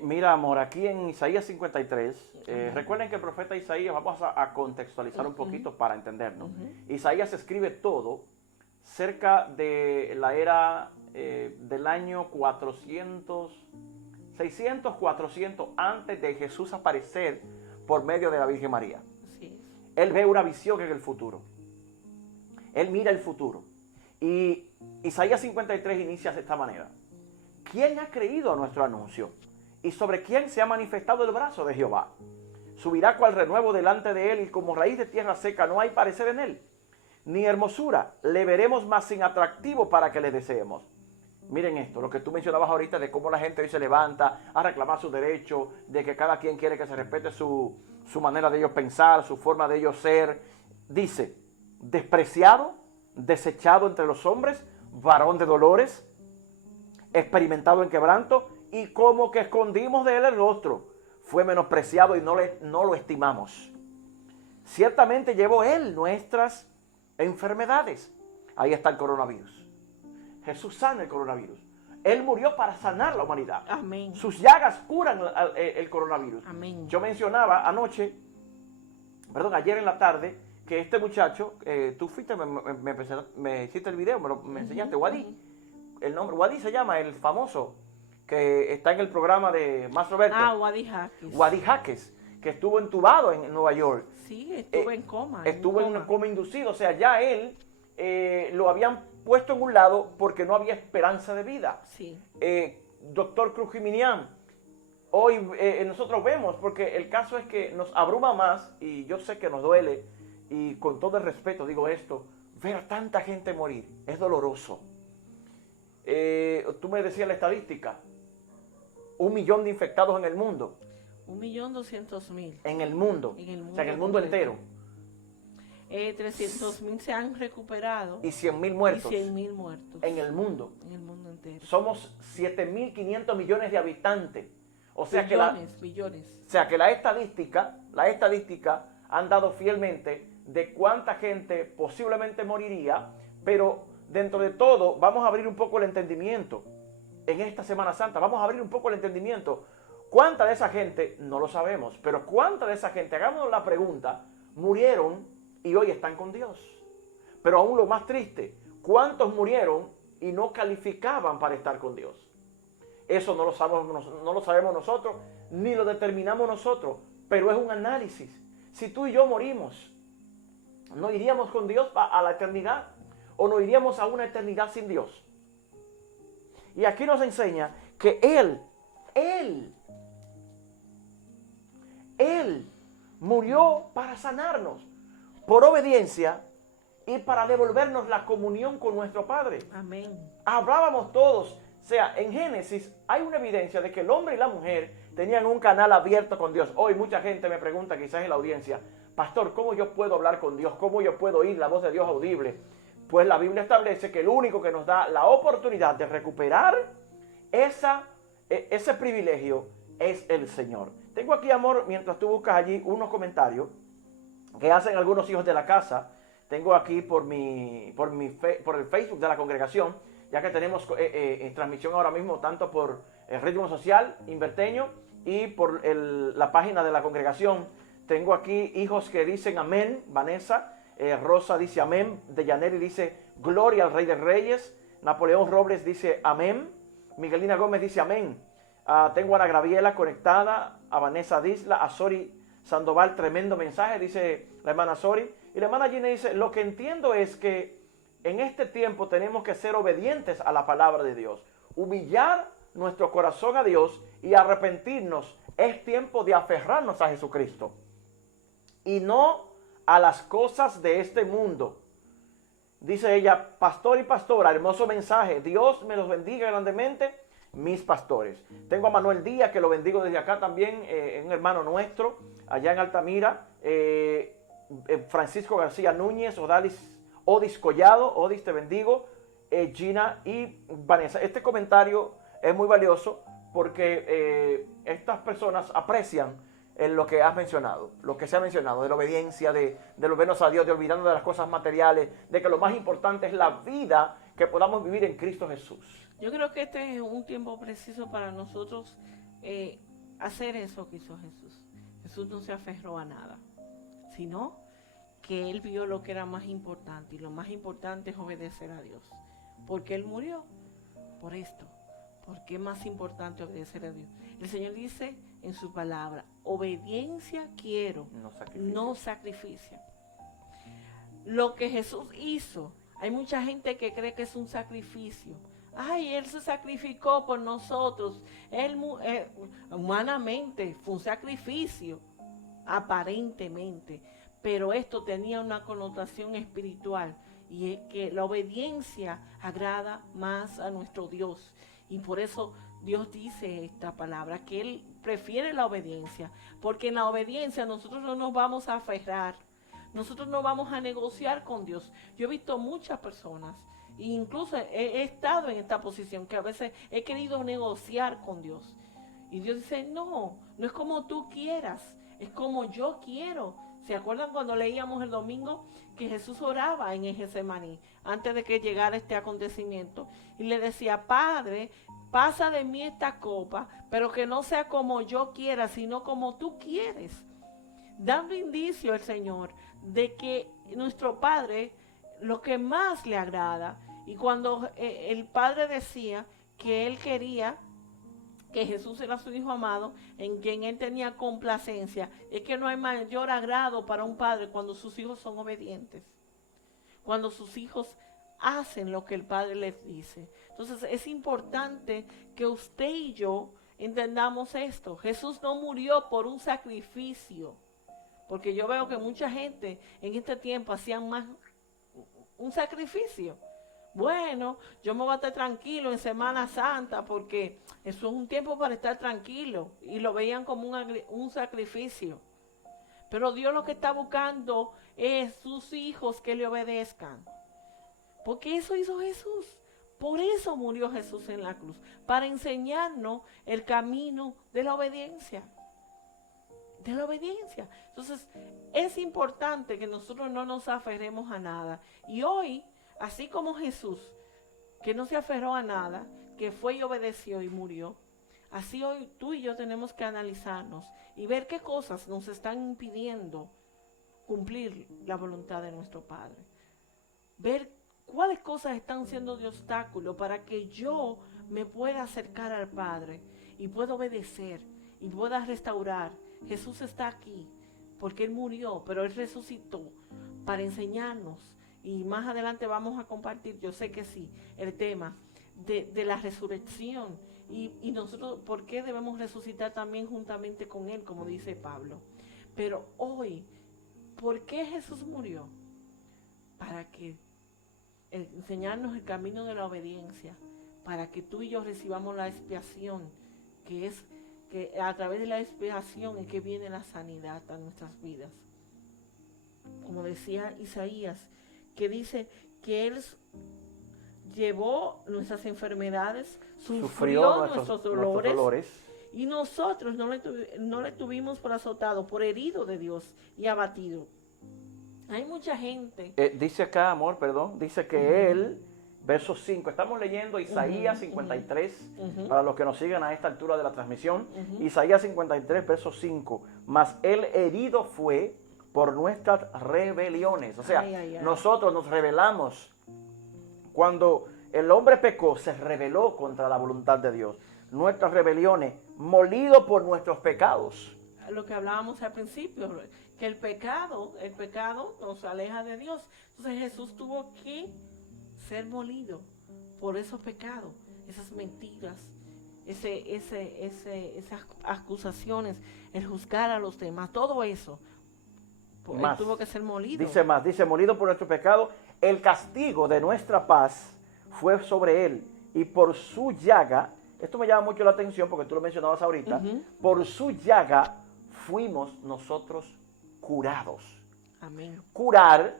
Mira, amor, aquí en Isaías 53, recuerden que el profeta Isaías, vamos a contextualizar un poquito para entendernos. Isaías escribe todo cerca de la era del año 400, 600, 400, antes de Jesús aparecer por medio de la Virgen María. Sí. Él ve una visión en el futuro. Él mira el futuro. Y Isaías 53 inicia de esta manera. ¿Quién ha creído a nuestro anuncio? ¿Y sobre quién se ha manifestado el brazo de Jehová? Subirá cual renuevo delante de él, y como raíz de tierra seca no hay parecer en él, ni hermosura. Le veremos más sin atractivo para que le deseemos. Miren esto, lo que tú mencionabas ahorita de cómo la gente hoy se levanta a reclamar su derecho, de que cada quien quiere que se respete su manera de ellos pensar, su forma de ellos ser. Dice, despreciado, desechado entre los hombres, varón de dolores, experimentado en quebranto, y como que escondimos de él el rostro. Fue menospreciado y no lo estimamos. Ciertamente llevó él nuestras enfermedades. Ahí está el coronavirus. Jesús sana el coronavirus. Él murió para sanar la humanidad. Amén. Sus llagas curan el coronavirus. Amén. Yo mencionaba ayer en la tarde, que este muchacho, tú fuiste, me hiciste el video, me enseñaste, Wadi. El nombre, Wadi se llama, el famoso, que está en el programa de Más Roberto. Wadi Jaques. Wadi Jaques, que estuvo entubado en Nueva York. Sí, estuvo en coma. Estuvo en coma inducido, o sea, ya él lo habían puesto en un lado porque no había esperanza de vida. Sí. Doctor Cruz Jiminián, hoy nosotros vemos, porque el caso es que nos abruma más, y yo sé que nos duele, y con todo el respeto digo esto, ver a tanta gente morir, es doloroso. Tú me decías la estadística, 1 millón de infectados en el mundo. 1.200.000. En el mundo. O sea, en el mundo entero. 300.000 se han recuperado. Y 100.000 muertos. Y 100.000 muertos. En el mundo. En el mundo entero. Somos 7.500 millones de habitantes. O sea billones. O sea que la estadística han dado fielmente de cuánta gente posiblemente moriría, pero dentro de todo vamos a abrir un poco el entendimiento. En esta Semana Santa vamos a abrir un poco el entendimiento. ¿Cuánta de esa gente? No lo sabemos, pero ¿cuánta de esa gente, hagámonos la pregunta, murieron y hoy están con Dios? Pero aún lo más triste, ¿cuántos murieron y no calificaban para estar con Dios? Eso no lo sabemos nosotros, ni lo determinamos nosotros, pero es un análisis. Si tú y yo morimos, ¿no iríamos con Dios a la eternidad? ¿O no iríamos a una eternidad sin Dios? Y aquí nos enseña que Él murió para sanarnos, por obediencia y para devolvernos la comunión con nuestro Padre. Amén. Hablábamos todos, o sea, en Génesis hay una evidencia de que el hombre y la mujer tenían un canal abierto con Dios. Hoy mucha gente me pregunta, quizás en la audiencia, pastor, ¿cómo yo puedo hablar con Dios? ¿Cómo yo puedo oír la voz de Dios audible? Pues la Biblia establece que el único que nos da la oportunidad de recuperar ese privilegio es el Señor. Tengo aquí, amor, mientras tú buscas allí unos comentarios que hacen algunos hijos de la casa. Tengo aquí por el Facebook de la congregación, ya que tenemos transmisión ahora mismo tanto por el Ritmo Social Inverteño y por la página de la congregación. Tengo aquí hijos que dicen amén. Vanessa, Rosa dice amén. Deyaneri dice gloria al Rey de Reyes. Napoleón Robles dice amén. Miguelina Gómez dice amén. Tengo a Ana Graviela conectada, a Vanessa Disla, a Sori Sandoval, tremendo mensaje, dice la hermana Sori. Y la hermana Gine dice, lo que entiendo es que en este tiempo tenemos que ser obedientes a la palabra de Dios, humillar nuestro corazón a Dios y arrepentirnos. Es tiempo de aferrarnos a Jesucristo y no a las cosas de este mundo. Dice ella, pastor y pastora, hermoso mensaje, Dios me los bendiga grandemente, mis pastores. Tengo a Manuel Díaz, que lo bendigo desde acá también, un hermano nuestro, allá en Altamira, Francisco García Núñez, Odis Collado, Odis te bendigo, Gina y Vanessa. Este comentario es muy valioso porque estas personas aprecian en lo que has mencionado, lo que se ha mencionado, de la obediencia, de volvernos a Dios, de olvidarnos de las cosas materiales, de que lo más importante es la vida que podamos vivir en Cristo Jesús. Yo creo que este es un tiempo preciso para nosotros hacer eso que hizo Jesús. Jesús no se aferró a nada, sino que Él vio lo que era más importante, y lo más importante es obedecer a Dios. Porque Él murió por esto. Porque es más importante obedecer a Dios. El Señor dice en su palabra, obediencia quiero, no sacrificio. Lo que Jesús hizo, hay mucha gente que cree que es un sacrificio. Ay, Él se sacrificó por nosotros. Él humanamente fue un sacrificio, aparentemente. Pero esto tenía una connotación espiritual, y es que la obediencia agrada más a nuestro Dios. Y por eso Dios dice esta palabra, que Él prefiere la obediencia, porque en la obediencia nosotros no nos vamos a aferrar, nosotros no vamos a negociar con Dios. Yo he visto muchas personas, e incluso he estado en esta posición, que a veces he querido negociar con Dios. Y Dios dice, no es como tú quieras, es como yo quiero. ¿Se acuerdan cuando leíamos el domingo que Jesús oraba en Getsemaní antes de que llegara este acontecimiento? Y le decía, Padre, pasa de mí esta copa, pero que no sea como yo quiera, sino como tú quieres. Dando indicio al Señor de que nuestro Padre, lo que más le agrada, y cuando el Padre decía que Él quería que Jesús era su Hijo amado, en quien Él tenía complacencia, es que no hay mayor agrado para un padre cuando sus hijos son obedientes, cuando sus hijos hacen lo que el Padre les dice. Entonces es importante que usted y yo entendamos esto. Jesús no murió por un sacrificio, porque yo veo que mucha gente en este tiempo hacían más un sacrificio. Bueno, yo me voy a estar tranquilo en Semana Santa porque eso es un tiempo para estar tranquilo, y lo veían como un sacrificio. Pero Dios lo que está buscando es sus hijos que le obedezcan, porque eso hizo Jesús. Por eso murió Jesús en la cruz, para enseñarnos el camino de la obediencia. De la obediencia. Entonces es importante que nosotros no nos aferremos a nada. Y hoy, así como Jesús, que no se aferró a nada, que fue y obedeció y murió, así hoy tú y yo tenemos que analizarnos y ver qué cosas nos están impidiendo cumplir la voluntad de nuestro Padre. Ver cuáles cosas están siendo de obstáculo para que yo me pueda acercar al Padre y pueda obedecer y pueda restaurar. Jesús está aquí porque Él murió, pero Él resucitó para enseñarnos. Y más adelante vamos a compartir, yo sé que sí, el tema de la resurrección. Y nosotros, ¿por qué debemos resucitar también juntamente con Él, como dice Pablo? Pero hoy, ¿por qué Jesús murió? Para que enseñarnos el camino de la obediencia, para que tú y yo recibamos la expiación, que es que a través de la expiación es que viene la sanidad a nuestras vidas. Como decía Isaías, que dice que Él llevó nuestras enfermedades, sufrió nuestros dolores, y nosotros no le tuvimos por azotado, por herido de Dios y abatido. Hay mucha gente. Dice acá, amor, perdón, dice que Él, verso 5, estamos leyendo Isaías 53, para los que nos siguen a esta altura de la transmisión, Isaías 53, verso 5, mas Él herido fue por nuestras rebeliones. O sea, nosotros nos rebelamos. Cuando el hombre pecó, se rebeló contra la voluntad de Dios. Nuestras rebeliones, molido por nuestros pecados. Lo que hablábamos al principio, que el pecado nos aleja de Dios. Entonces Jesús tuvo que ser molido por esos pecados, esas mentiras, esas acusaciones, el juzgar a los demás, todo eso. Él tuvo que ser molido. Dice molido por nuestro pecado, el castigo de nuestra paz fue sobre Él, y por su llaga, esto me llama mucho la atención porque tú lo mencionabas ahorita, por su llaga fuimos nosotros curados. Amén. Curar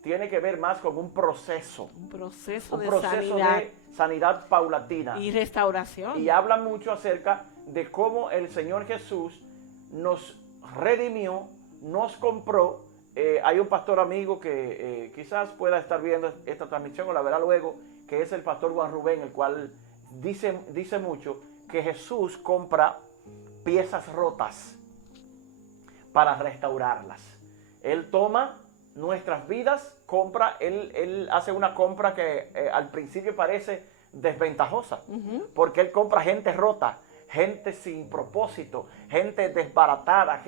tiene que ver más con un proceso. Un proceso de sanidad paulatina. Y restauración. Y habla mucho acerca de cómo el Señor Jesús nos redimió, nos compró. Hay un pastor amigo que quizás pueda estar viendo esta transmisión o la verá luego, que es el pastor Juan Rubén, el cual dice mucho que Jesús compra piezas rotas para restaurarlas. Él toma nuestras vidas, él hace una compra que al principio parece desventajosa, porque él compra gente rota, gente sin propósito, gente desbaratada,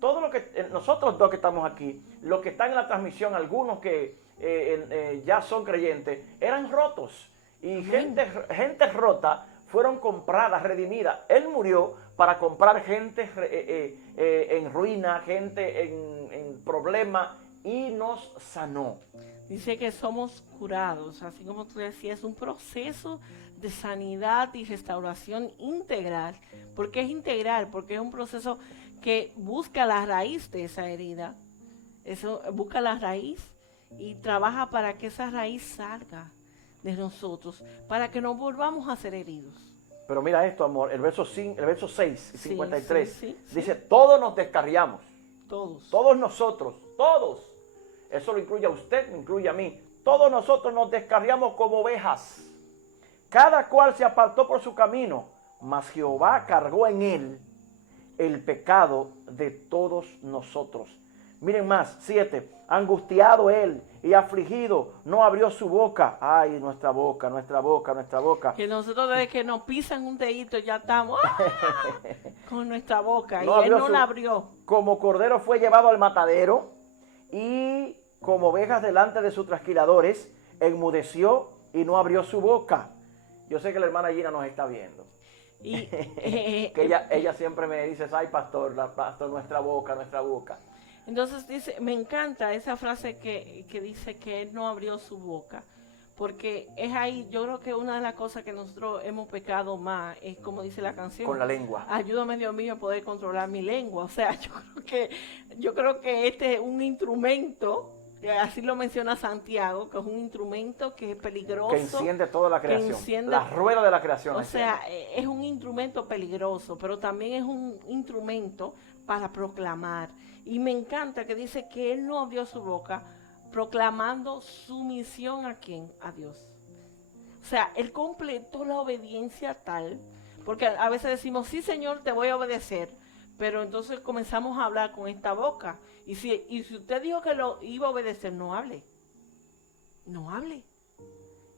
todo lo que nosotros dos que estamos aquí, los que están en la transmisión, algunos que ya son creyentes, eran rotos, y gente rota fueron compradas, redimidas. Él murió para comprar gente en ruina, gente en problemas, y nos sanó. Dice que somos curados, así como tú decías, es un proceso de sanidad y restauración integral. ¿Por qué es integral? Porque es un proceso que busca la raíz de esa herida. Eso busca la raíz y trabaja para que esa raíz salga de nosotros, para que no volvamos a ser heridos. Pero mira esto, amor, el verso 6, 53, sí, dice, todos nos descarriamos. Todos. Todos nosotros, todos. Eso lo incluye a usted, me incluye a mí. Todos nosotros nos descarriamos como ovejas. Cada cual se apartó por su camino, mas Jehová cargó en él el pecado de todos nosotros. Miren más, 7. Angustiado él y afligido, no abrió su boca. Ay, nuestra boca, nuestra boca, nuestra boca. Que nosotros desde que nos pisan un dedito ya estamos con nuestra boca. No, y él no la abrió. Como cordero fue llevado al matadero, y como ovejas delante de sus trasquiladores, enmudeció y no abrió su boca. Yo sé que la hermana Gina nos está viendo. Y que ella siempre me dice, ay pastor, nuestra boca, nuestra boca. Entonces dice, me encanta esa frase que dice que él no abrió su boca, porque es ahí, yo creo que una de las cosas que nosotros hemos pecado más es como dice la canción. Con la lengua. Ayúdame, Dios mío, a poder controlar mi lengua. O sea, yo creo que este es un instrumento, así lo menciona Santiago, que es un instrumento que es peligroso. Que enciende toda la creación, la rueda de la creación. O sea, es un instrumento peligroso, pero también es un instrumento para proclamar. Y me encanta que dice que él no abrió su boca proclamando sumisión ¿a quién? A Dios. O sea, él completó la obediencia tal, porque a veces decimos, sí Señor, te voy a obedecer, pero entonces comenzamos a hablar con esta boca. Y si usted dijo que lo iba a obedecer, no hable. No hable.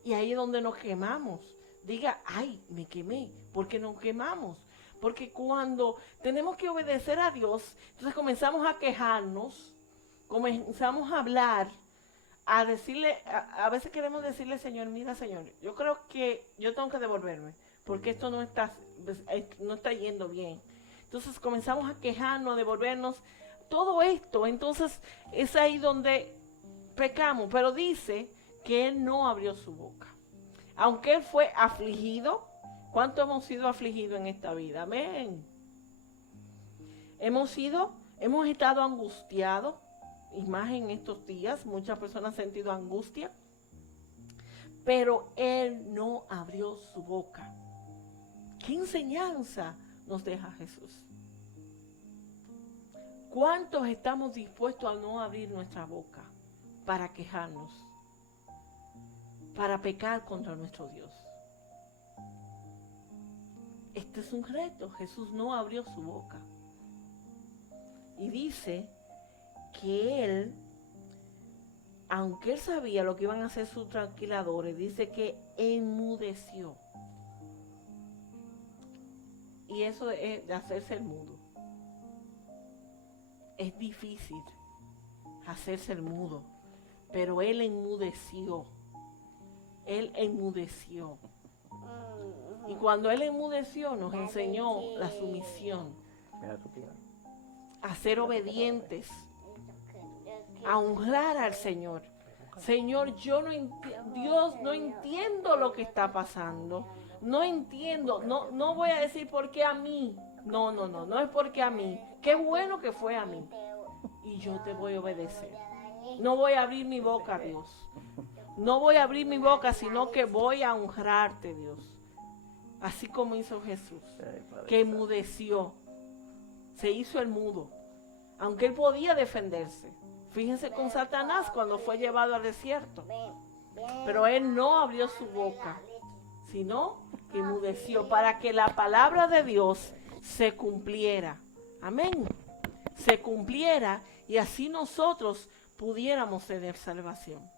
Y ahí es donde nos quemamos. Diga, ay, me quemé, porque nos quemamos. Porque cuando tenemos que obedecer a Dios, entonces comenzamos a quejarnos, comenzamos a hablar, a decirle, a veces queremos decirle, Señor, mira Señor, yo creo que yo tengo que devolverme, porque esto no está yendo bien. Entonces comenzamos a quejarnos, a devolvernos, todo esto, entonces es ahí donde pecamos. Pero dice que él no abrió su boca. Aunque él fue afligido. ¿Cuánto hemos sido afligidos en esta vida? Amén. Hemos estado angustiados, y más en estos días, muchas personas han sentido angustia, pero él no abrió su boca. ¿Qué enseñanza nos deja Jesús? ¿Cuántos estamos dispuestos a no abrir nuestra boca para quejarnos, para pecar contra nuestro Dios? Este es un reto. Jesús no abrió su boca. Y dice que él, aunque él sabía lo que iban a hacer sus trasquiladores, dice que enmudeció. Y eso es de hacerse el mudo. Es difícil hacerse el mudo, pero él enmudeció. Él enmudeció. Y cuando él enmudeció, nos enseñó la sumisión. A ser obedientes. A honrar al Señor. Señor, Dios, no entiendo lo que está pasando. No entiendo. No voy a decir por qué a mí. No es porque a mí. Qué bueno que fue a mí. Y yo te voy a obedecer. No voy a abrir mi boca, Dios. No voy a abrir mi boca, sino que voy a honrarte, Dios. Así como hizo Jesús, que enmudeció, se hizo el mudo aunque él podía defenderse. Fíjense con Satanás cuando fue llevado al desierto. Pero él no abrió su boca, sino que enmudeció para que la palabra de Dios se cumpliera. Amén. Se cumpliera y así nosotros pudiéramos tener salvación.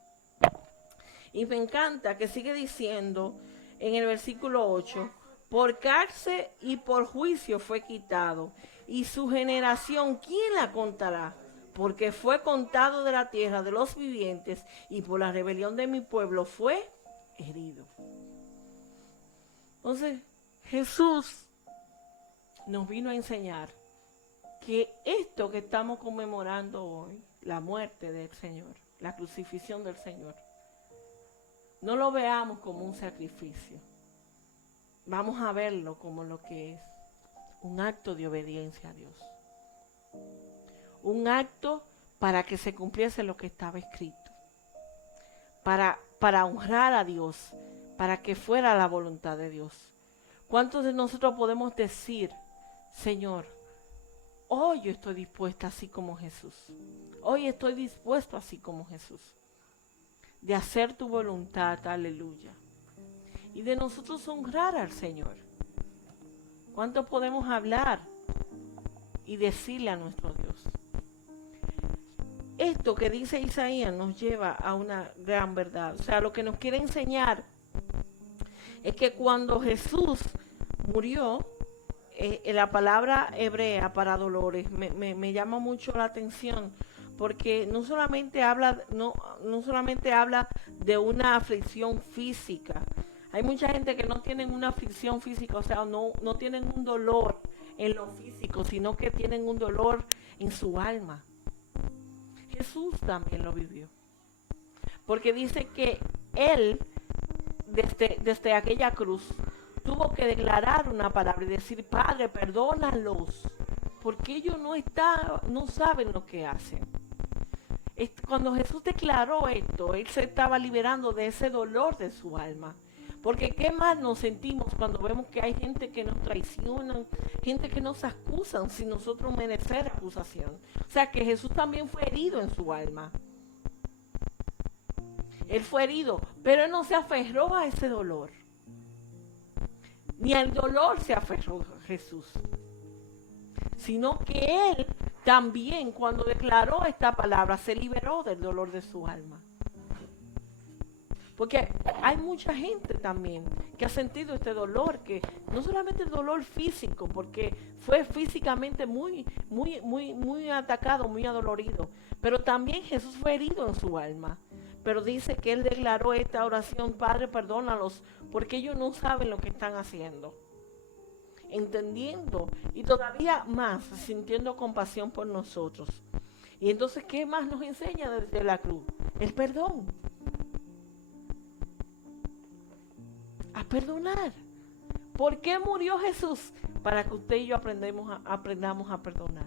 Y me encanta que sigue diciendo en el versículo 8, por cárcel y por juicio fue quitado, y su generación, ¿quién la contará? Porque fue contado de la tierra de los vivientes, y por la rebelión de mi pueblo fue herido. Entonces, Jesús nos vino a enseñar que esto que estamos conmemorando hoy, la muerte del Señor, la crucifixión del Señor, no lo veamos como un sacrificio. Vamos a verlo como lo que es un acto de obediencia a Dios. Un acto para que se cumpliese lo que estaba escrito. Para honrar a Dios, para que fuera la voluntad de Dios. ¿Cuántos de nosotros podemos decir, Señor, hoy yo estoy dispuesta así como Jesús? Hoy estoy dispuesto así como Jesús. De hacer tu voluntad, aleluya. Y de nosotros honrar al Señor. ¿Cuánto podemos hablar y decirle a nuestro Dios? Esto que dice Isaías nos lleva a una gran verdad. O sea, lo que nos quiere enseñar es que cuando Jesús murió, la palabra hebrea para dolores me llama mucho la atención, porque no solamente habla de una aflicción física. Hay mucha gente que no tienen una aflicción física, o sea, no tienen un dolor en lo físico, sino que tienen un dolor en su alma. Jesús también lo vivió, porque dice que Él, desde aquella cruz, tuvo que declarar una palabra y decir, Padre, perdónalos, porque ellos no saben lo que hacen. Cuando Jesús declaró esto, Él se estaba liberando de ese dolor de su alma. Porque qué mal nos sentimos cuando vemos que hay gente que nos traiciona, gente que nos acusan sin nosotros merecer acusación. O sea que Jesús también fue herido en su alma. Él fue herido, pero Él no se aferró a ese dolor. Ni al dolor se aferró Jesús. Sino que Él también, cuando declaró esta palabra, se liberó del dolor de su alma. Porque hay mucha gente también que ha sentido este dolor, que no solamente el dolor físico, porque fue físicamente muy atacado, muy adolorido, pero también Jesús fue herido en su alma. Pero dice que Él declaró esta oración, Padre, perdónalos, porque ellos no saben lo que están haciendo. Entendiendo y todavía más sintiendo compasión por nosotros. Y entonces, ¿qué más nos enseña desde la cruz? El perdón. A perdonar. ¿Por qué murió Jesús? Para que usted y yo aprendamos a perdonar.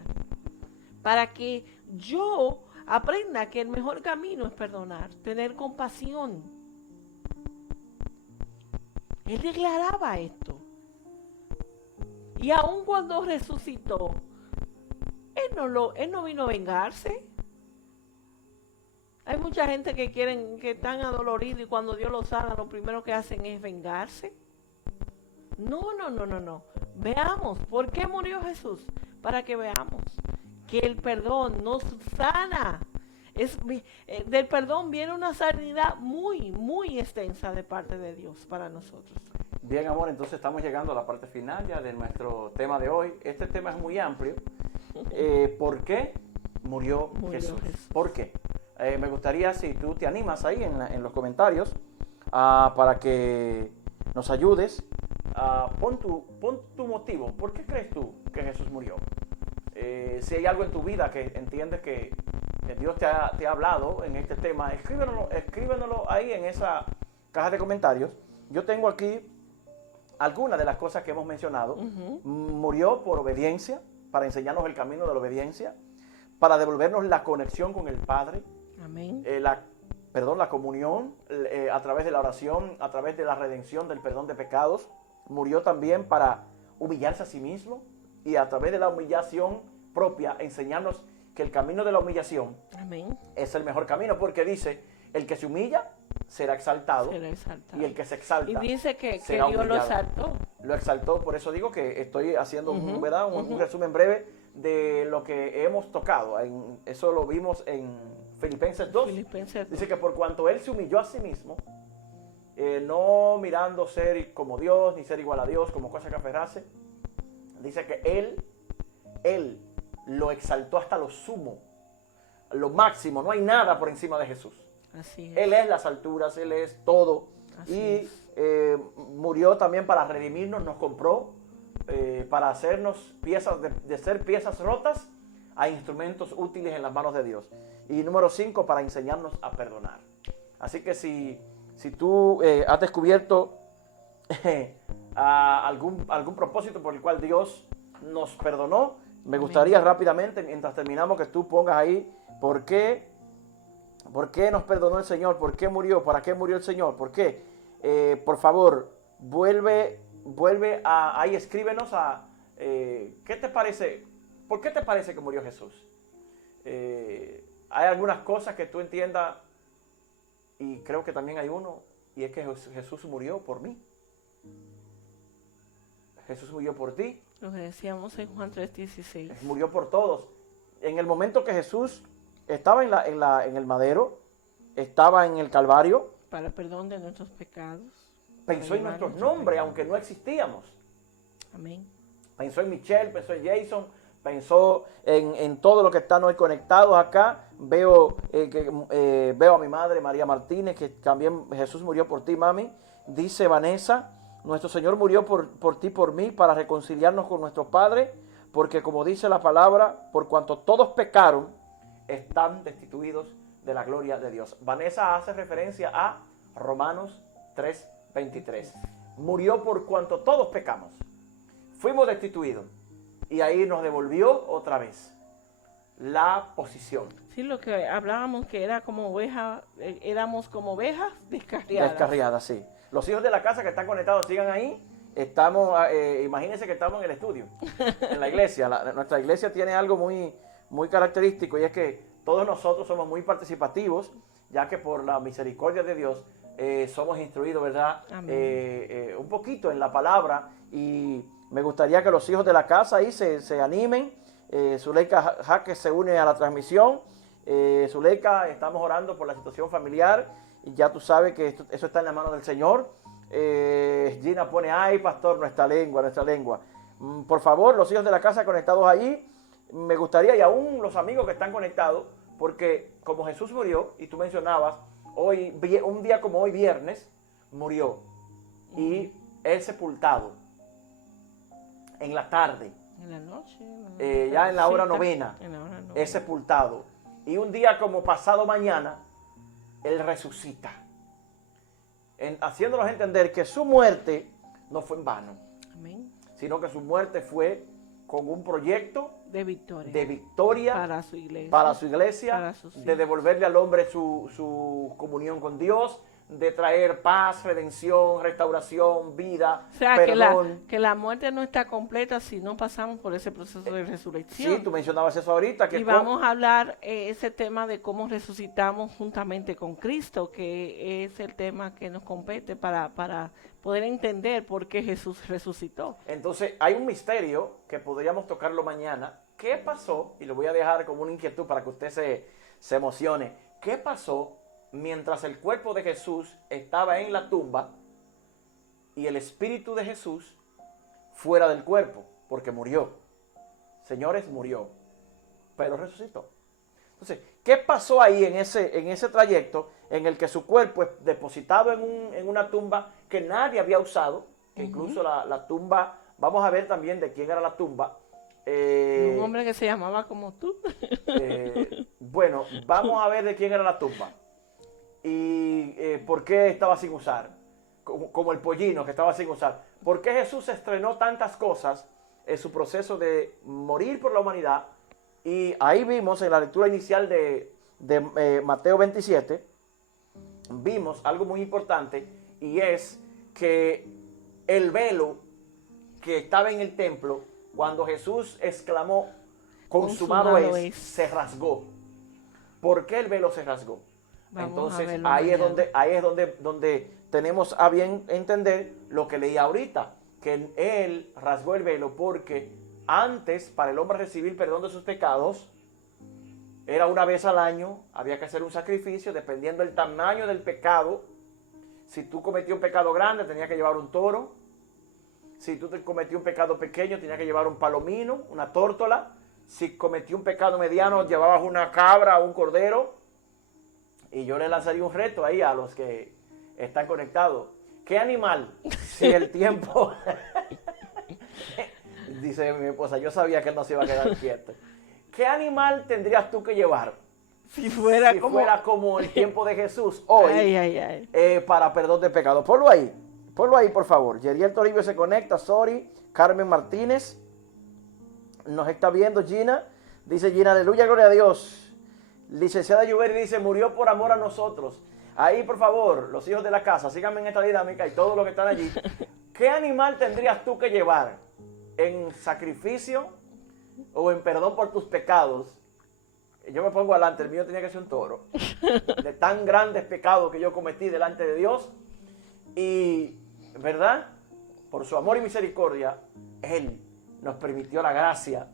Para que yo aprenda que el mejor camino es perdonar, tener compasión. Él declaraba esto. Y aun cuando resucitó, Él no vino a vengarse. Hay mucha gente que están adoloridos y cuando Dios los sana, lo primero que hacen es vengarse. No. Veamos, ¿por qué murió Jesús? Para que veamos que el perdón nos sana. Del perdón viene una sanidad muy extensa de parte de Dios para nosotros. Bien, amor, entonces estamos llegando a la parte final ya de nuestro tema de hoy. Este tema es muy amplio. ¿Por qué murió Jesús? ¿Por qué? Me gustaría, si tú te animas ahí en los comentarios, para que nos ayudes. Pon tu motivo. ¿Por qué crees tú que Jesús murió? Si hay algo en tu vida que entiendes que Dios te ha hablado en este tema, escríbenoslo ahí en esa caja de comentarios. Yo tengo aquí algunas de las cosas que hemos mencionado. Murió por obediencia, para enseñarnos el camino de la obediencia, para devolvernos la conexión con el Padre. Amén. La comunión a través de la oración, a través de la redención del perdón de pecados. Murió también para humillarse a sí mismo y a través de la humillación propia enseñarnos que el camino de la humillación Amén. es el mejor camino, porque dice, el que se humilla será exaltado, Será exaltado. y el que se exalta Y dice que será Dios lo humillado. exaltó. Lo exaltó. Por eso digo que estoy haciendo ¿verdad? un Ujú. resumen breve de lo que hemos tocado. Eso lo vimos en Filipenses 2. Filipenses 2. Dice que por cuanto Él se humilló a sí mismo, no mirando ser como Dios, ni ser igual a Dios, como cosa que aferrase, dice que Él lo exaltó hasta lo sumo, lo máximo. No hay nada por encima de Jesús. Así es. Él es las alturas, Él es todo. Así Y murió también para redimirnos, nos compró, para hacernos piezas, de ser piezas rotas a instrumentos útiles en las manos de Dios. Y número 5, para enseñarnos a perdonar. Así que si tú has descubierto algún propósito por el cual Dios nos perdonó, me gustaría rápidamente, mientras terminamos, que tú pongas ahí por qué nos perdonó el Señor, por qué murió, para qué murió el Señor, por qué. Por favor, vuelve ahí, escríbenos ¿qué te parece? ¿Por qué te parece que murió Jesús? Hay algunas cosas que tú entiendas, y creo que también hay uno, y es que Jesús murió por mí. Jesús murió por ti. Lo que decíamos en Juan 3:16. Murió por todos. En el momento que Jesús estaba en el madero, estaba en el Calvario, Para el perdón de nuestros pecados. pensó en nuestros nombres, aunque no existíamos. Amén. Pensó en Michelle, pensó en Jason, pensó en todo lo que están hoy conectados acá. Veo a mi madre, María Martínez, que también Jesús murió por ti, mami. Dice Vanessa, nuestro Señor murió por ti, por mí, para reconciliarnos con nuestro Padre, porque como dice la palabra, por cuanto todos pecaron, están destituidos de la gloria de Dios. Vanessa hace referencia a Romanos 3:23. Murió por cuanto todos pecamos. Fuimos destituidos. Y ahí nos devolvió otra vez la posición. Sí, lo que hablábamos que era como oveja, éramos como ovejas descarriadas. Descarriadas, sí. Los hijos de la casa que están conectados, sigan ahí. Estamos, imagínense que estamos en el estudio, en la iglesia. Nuestra iglesia tiene algo muy característico, y es que todos nosotros somos muy participativos, ya que por la misericordia de Dios somos instruidos, ¿verdad? Un poquito en la palabra, y me gustaría que los hijos de la casa ahí se animen. Zuleika Jaque se une a la transmisión. Zuleika, estamos orando por la situación familiar, y ya tú sabes que eso está en la mano del Señor. Gina pone, ay pastor, nuestra lengua. Por favor, los hijos de la casa conectados ahí, me gustaría, y aún los amigos que están conectados, porque como Jesús murió, y tú mencionabas, un día como hoy, viernes, murió, y es sepultado en la tarde, En la noche. ya en la hora novena, es sepultado, y un día como pasado mañana, Él resucita, haciéndonos entender que su muerte no fue en vano. Amén. Sino que su muerte fue con un proyecto de victoria para su iglesia, para sus hijos, de devolverle al hombre su comunión con Dios, de traer paz, redención, restauración, vida, o sea, perdón. que la muerte no está completa si no pasamos por ese proceso de resurrección. Sí, tú mencionabas eso ahorita. Y vamos a hablar ese tema de cómo resucitamos juntamente con Cristo, que es el tema que nos compete para poder entender por qué Jesús resucitó. Entonces, hay un misterio que podríamos tocarlo mañana. ¿Qué pasó? Y lo voy a dejar como una inquietud para que usted se emocione. ¿Qué pasó mientras el cuerpo de Jesús estaba en la tumba y el espíritu de Jesús fuera del cuerpo? Porque murió. Señores, murió, pero resucitó. Entonces, ¿qué pasó ahí en ese trayecto en el que su cuerpo es depositado en una tumba que nadie había usado? Que incluso la tumba, vamos a ver también de quién era la tumba. Un hombre que se llamaba como tú. Bueno, vamos a ver de quién era la tumba. Y por qué estaba sin usar. Como el pollino que estaba sin usar. ¿Por qué Jesús estrenó tantas cosas en su proceso de morir por la humanidad? Y ahí vimos en la lectura inicial de Mateo 27, vimos algo muy importante, y es que el velo que estaba en el templo, cuando Jesús exclamó, consumado es, se rasgó. ¿Por qué el velo se rasgó? Entonces ahí es donde tenemos a bien entender lo que leí ahorita, que él rasgó el velo porque antes, para el hombre recibir perdón de sus pecados, era una vez al año, había que hacer un sacrificio dependiendo del tamaño del pecado. Si tú cometías un pecado grande, tenías que llevar un toro. Si tú cometías un pecado pequeño, tenías que llevar un palomino, una tórtola. Si cometías un pecado mediano, llevabas una cabra o un cordero. Y yo le lanzaría un reto ahí a los que están conectados. ¿Qué animal, si el tiempo... Dice mi esposa, yo sabía que él no se iba a quedar quieto. ¿Qué animal tendrías tú que llevar? Si fuera como el tiempo de Jesús hoy, para perdón de pecado. Ponlo ahí, por favor. Yeriel Toribio se conecta, sorry. Carmen Martínez nos está viendo. Gina, dice Gina, aleluya, gloria a Dios. Licenciada Yuberi dice, murió por amor a nosotros. Ahí, por favor, los hijos de la casa, síganme en esta dinámica y todos los que están allí. ¿Qué animal tendrías tú que llevar en sacrificio o en perdón por tus pecados? Yo me pongo adelante, el mío tenía que ser un toro, de tan grandes pecados que yo cometí delante de Dios, y, ¿verdad? Por su amor y misericordia, Él nos permitió la gracia,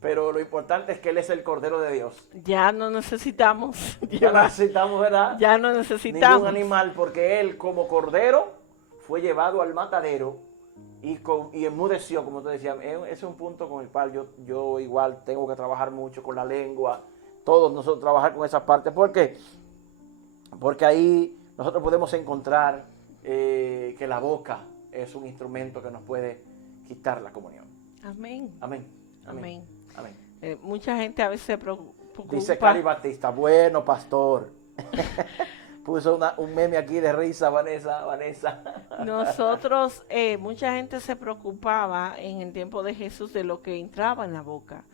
pero lo importante es que Él es el Cordero de Dios. Ya no necesitamos. Ya no necesitamos, ¿verdad? Ya no necesitamos. Ningún animal, porque Él como Cordero fue llevado al matadero, y enmudeció, como te decía. Ese es un punto con el cual yo igual tengo que trabajar mucho con la lengua, todos nosotros trabajar con esas partes. ¿Por qué? Porque ahí nosotros podemos encontrar que la boca es un instrumento que nos puede quitar la comunión. Amén. Amén. Amén. Amén. Amén. Mucha gente a veces se preocupa. Dice Cari Batista, bueno, pastor. Puso un meme aquí de risa, Vanessa. Nosotros, mucha gente se preocupaba en el tiempo de Jesús de lo que entraba en la boca.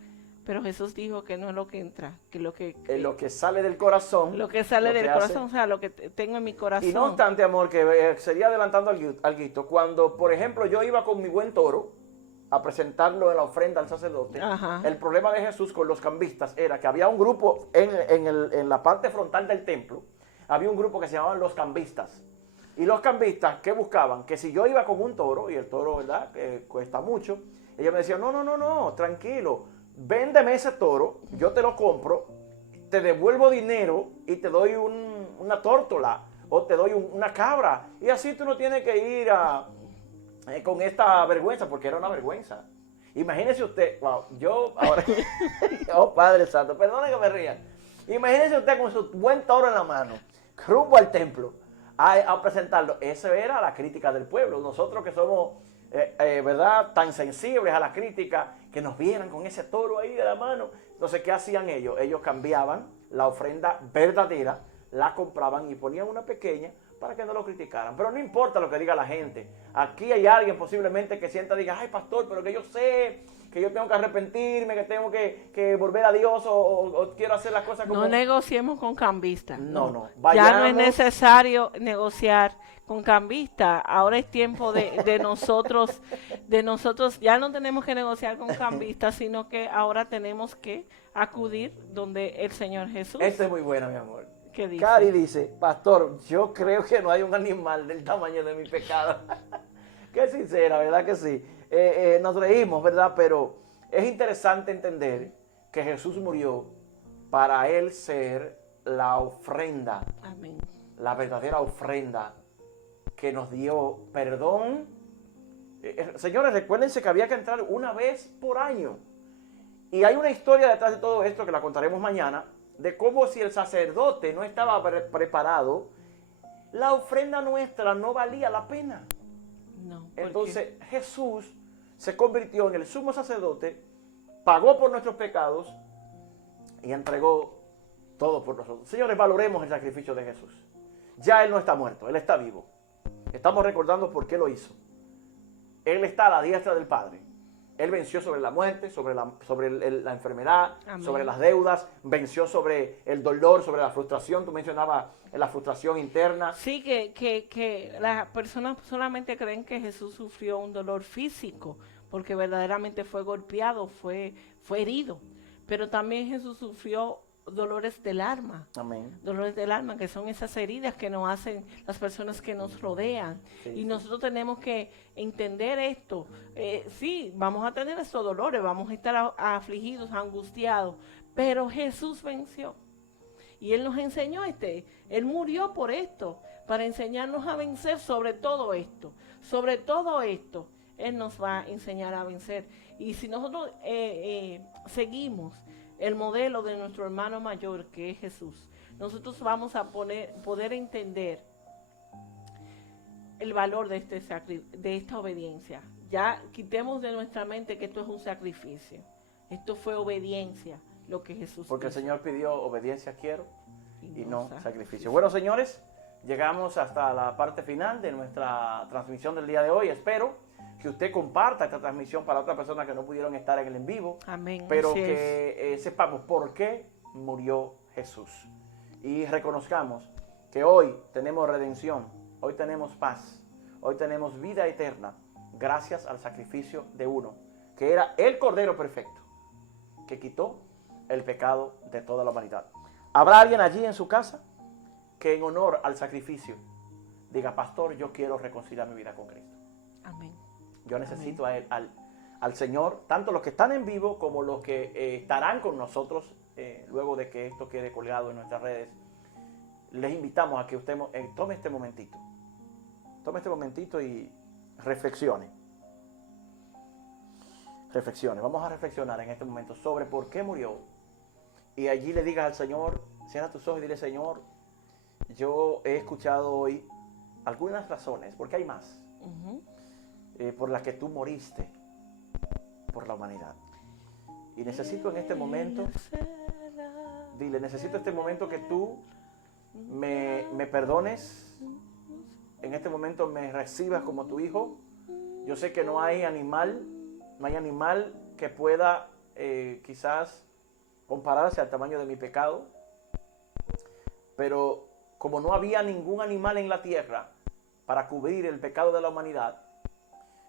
Pero Jesús dijo que no es lo que entra, que lo que sale del corazón. Lo que sale del corazón, o sea, lo que tengo en mi corazón. Y no obstante, amor, que sería adelantando algo, cuando, por ejemplo, yo iba con mi buen toro a presentarlo en la ofrenda al sacerdote, el problema de Jesús con los cambistas era que había un grupo en la parte frontal del templo, había un grupo que se llamaban los cambistas. Y los cambistas, ¿qué buscaban? Que si yo iba con un toro, y el toro, ¿verdad?, cuesta mucho, ellos me decían, no, tranquilo, véndeme ese toro, yo te lo compro, te devuelvo dinero y te doy una tórtola o te doy una cabra. Y así tú no tienes que ir con esta vergüenza, porque era una vergüenza. Imagínese usted, oh Padre Santo, perdone que me ría. Imagínese usted con su buen toro en la mano, rumbo al templo, a presentarlo. Esa era la crítica del pueblo. Nosotros que somos, ¿verdad?, tan sensibles a la crítica, que nos vieran con ese toro ahí de la mano. Entonces, ¿qué hacían ellos? Ellos cambiaban la ofrenda verdadera, la compraban y ponían una pequeña para que no lo criticaran. Pero no importa lo que diga la gente. Aquí hay alguien posiblemente que sienta, diga, ay, pastor, pero que yo sé que yo tengo que arrepentirme, que tengo que volver a Dios o quiero hacer las cosas como... No negociemos con cambistas. No. Vayamos. Ya no es necesario negociar con cambistas. Ahora es tiempo de nosotros, ya no tenemos que negociar con cambistas, sino que ahora tenemos que acudir donde el Señor Jesús. Esto es muy bueno, mi amor. ¿Qué dice? Cari dice, pastor, yo creo que no hay un animal del tamaño de mi pecado. Qué sincera, ¿verdad que sí? Nos reímos, ¿verdad? Pero es interesante entender que Jesús murió para Él ser la ofrenda. Amén. La verdadera ofrenda que nos dio perdón. Señores, recuérdense que había que entrar una vez por año. Y hay una historia detrás de todo esto que la contaremos mañana, de cómo si el sacerdote no estaba preparado, la ofrenda nuestra no valía la pena. No, entonces Jesús se convirtió en el sumo sacerdote, pagó por nuestros pecados y entregó todo por nosotros. Señores, valoremos el sacrificio de Jesús. Ya Él no está muerto, Él está vivo. Estamos recordando por qué lo hizo. Él está a la diestra del Padre. Él venció sobre la muerte, sobre la enfermedad, amén, sobre las deudas, venció sobre el dolor, sobre la frustración. Tú mencionabas la frustración interna. Sí, que las personas solamente creen que Jesús sufrió un dolor físico, porque verdaderamente fue golpeado, fue herido. Pero también Jesús sufrió dolores del alma. Amén. Dolores del alma, que son esas heridas que nos hacen las personas que nos rodean. Sí, Y sí. nosotros tenemos que entender esto. Sí, vamos a tener estos dolores, vamos a estar afligidos, angustiados, pero Jesús venció. Y Él nos enseñó Él murió por esto, para enseñarnos a vencer sobre todo esto. Sobre todo esto, Él nos va a enseñar a vencer. Y si nosotros seguimos el modelo de nuestro hermano mayor, que es Jesús, nosotros vamos a poder entender el valor de esta obediencia. Ya quitemos de nuestra mente que esto es un sacrificio. Esto fue obediencia, lo que Jesús Porque el hizo. Señor pidió obediencia quiero y no sacrificio. sacrificio. Bueno, señores, llegamos hasta la parte final de nuestra transmisión del día de hoy. Espero que usted comparta esta transmisión para otras personas que no pudieron estar en el en vivo. Amén. Pero Así que sepamos por qué murió Jesús. Y reconozcamos que hoy tenemos redención, hoy tenemos paz, hoy tenemos vida eterna, gracias al sacrificio de uno, que era el Cordero Perfecto, que quitó el pecado de toda la humanidad. ¿Habrá alguien allí en su casa que en honor al sacrificio diga, pastor, yo quiero reconciliar mi vida con Cristo? Amén. Yo necesito a él, al Señor, tanto los que están en vivo como los que estarán con nosotros luego de que esto quede colgado en nuestras redes. Les invitamos a que usted tome este momentito. Tome este momentito y reflexione. Reflexione. Vamos a reflexionar en este momento sobre por qué murió. Y allí le digas al Señor, cierra tus ojos y dile, Señor, yo he escuchado hoy algunas razones, porque hay más, por las que tú moriste por la humanidad. Y necesito en este momento, dile, necesito este momento que tú me perdones, en este momento me recibas como tu hijo. Yo sé que no hay animal que pueda quizás compararse al tamaño de mi pecado, pero como no había ningún animal en la tierra para cubrir el pecado de la humanidad,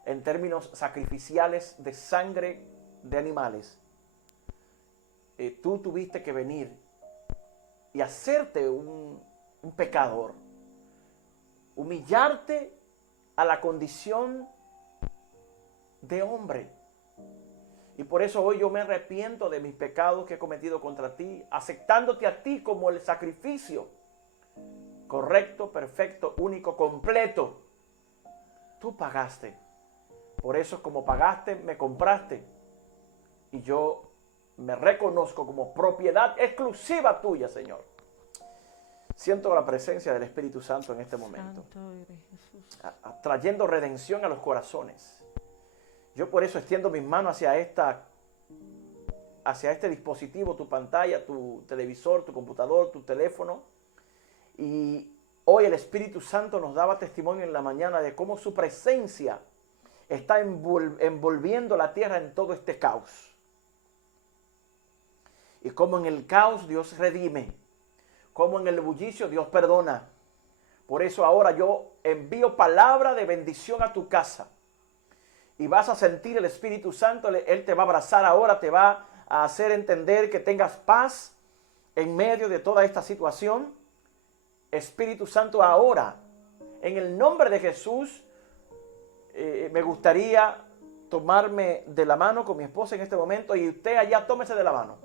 en términos sacrificiales de sangre de animales, tú tuviste que venir y hacerte un pecador, humillarte a la condición de hombre. Y por eso hoy yo me arrepiento de mis pecados que he cometido contra ti, aceptándote a ti como el sacrificio correcto, perfecto, único, completo. Tú pagaste. Por eso, como pagaste, me compraste. Y yo me reconozco como propiedad exclusiva tuya, Señor. Siento la presencia del Espíritu Santo en este momento, trayendo redención a los corazones. Yo por eso extiendo mis manos hacia este dispositivo, tu pantalla, tu televisor, tu computador, tu teléfono. Y hoy el Espíritu Santo nos daba testimonio en la mañana de cómo su presencia está envolviendo la tierra en todo este caos. Y cómo en el caos Dios redime, cómo en el bullicio Dios perdona. Por eso ahora yo envío palabra de bendición a tu casa. Y vas a sentir el Espíritu Santo, Él te va a abrazar ahora, te va a hacer entender que tengas paz en medio de toda esta situación. Espíritu Santo, ahora, en el nombre de Jesús, me gustaría tomarme de la mano con mi esposa en este momento y usted allá tómese de la mano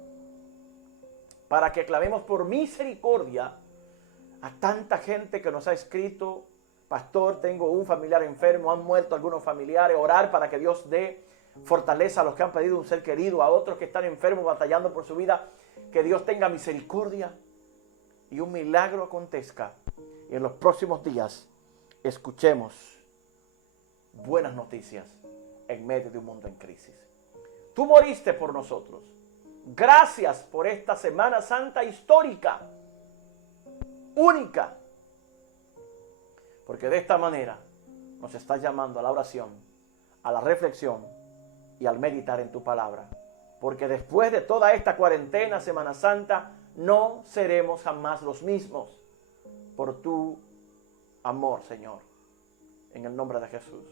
para que clamemos por misericordia a tanta gente que nos ha escrito. Pastor, tengo un familiar enfermo, han muerto algunos familiares, orar para que Dios dé fortaleza a los que han perdido un ser querido, a otros que están enfermos batallando por su vida, que Dios tenga misericordia y un milagro acontezca. Y en los próximos días escuchemos buenas noticias en medio de un mundo en crisis. Tú moriste por nosotros. Gracias por esta Semana Santa histórica, única, porque de esta manera nos estás llamando a la oración, a la reflexión y al meditar en tu palabra. Porque después de toda esta cuarentena, Semana Santa, no seremos jamás los mismos. Por tu amor, Señor. En el nombre de Jesús.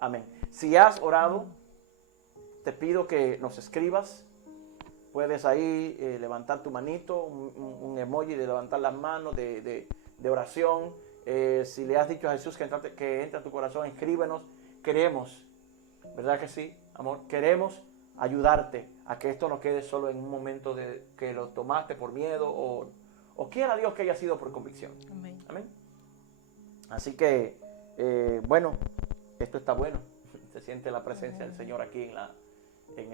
Amén. Si has orado te pido que nos escribas. Puedes ahí levantar tu manito, un emoji de levantar las manos, de oración. Si le has dicho a Jesús que entre a tu corazón, escríbenos. Queremos, ¿verdad que sí, amor? Queremos ayudarte a que esto no quede solo en un momento de que lo tomaste por miedo o quiera Dios que haya sido por convicción. Amén. Amén. Así que, bueno, esto está bueno. Se siente la presencia del Señor aquí en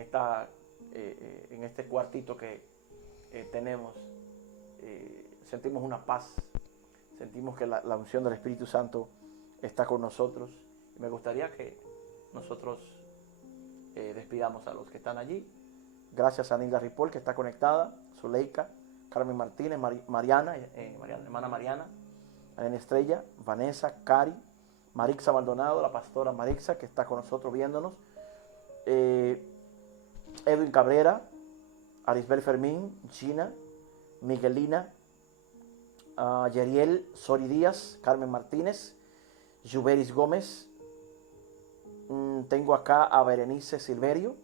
este cuartito que tenemos. Sentimos una paz. Sentimos que la unción del Espíritu Santo está con nosotros. Me gustaría que nosotros despidamos a los que están allí. Gracias a Nilda Ripoll, que está conectada, Zuleika, Carmen Martínez, Mariana, hermana Mariana, Ana Estrella, Vanessa, Cari, Marixa Maldonado, la pastora Marixa, que está con nosotros viéndonos, Edwin Cabrera, Arisbel Fermín, Gina, Miguelina, Yeriel Sori Díaz, Carmen Martínez, Juberis Gómez. Tengo acá a Berenice Silverio.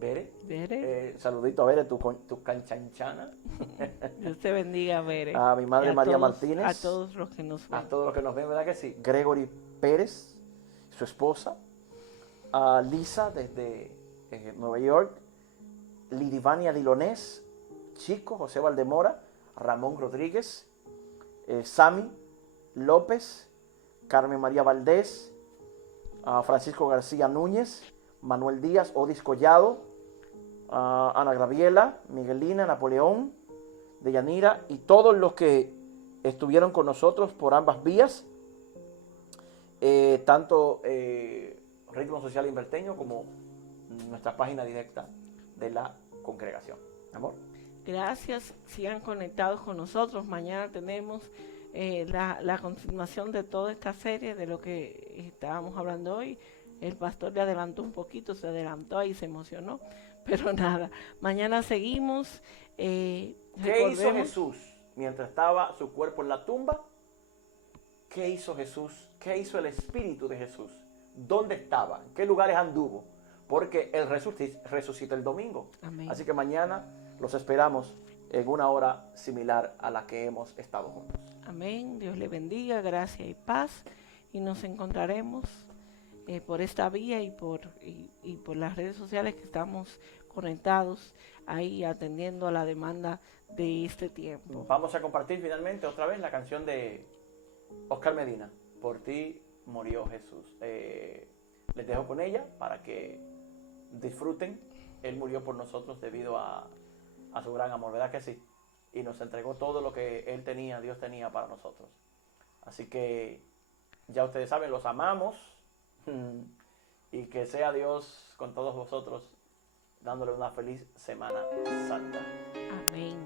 Bere. Saludito a Bere, tu canchanchana. Dios te bendiga, Bere. A mi madre María Martínez. A todos los que nos ven. A todos los que nos ven, ¿verdad que sí? Gregory Pérez, su esposa. A Lisa desde Nueva York. Lidivania Dilonés, Chico, José Valdemora, Ramón Rodríguez, Sami López, Carmen María Valdés, Francisco García Núñez, Manuel Díaz, Odis Collado, Ana Graviela, Miguelina, Napoleón, Deyanira y todos los que estuvieron con nosotros por ambas vías, tanto Ritmo Social Inverteño como nuestra página directa de la congregación. Amor. Gracias, sigan conectados con nosotros. Mañana tenemos la continuación de toda esta serie de lo que estábamos hablando hoy. El pastor le adelantó un poquito, se adelantó y se emocionó, pero nada, mañana seguimos. ¿Qué hizo Jesús mientras estaba su cuerpo en la tumba? ¿Qué hizo Jesús? ¿Qué hizo el Espíritu de Jesús? ¿Dónde estaba? ¿En qué lugares anduvo? Porque Él resucita el domingo. Amén. Así que mañana los esperamos en una hora similar a la que hemos estado juntos. Amén. Dios le bendiga, gracia y paz. Y nos encontraremos por esta vía y por las redes sociales que estamos conectados ahí atendiendo a la demanda de este tiempo. Vamos a compartir finalmente otra vez la canción de Oscar Medina, Por ti murió Jesús. Les dejo con ella para que disfruten. Él murió por nosotros debido a su gran amor, ¿verdad que sí? Y nos entregó todo lo que Él tenía, Dios tenía para nosotros. Así que ya ustedes saben, los amamos y que sea Dios con todos vosotros, dándole una feliz Semana Santa. Amén.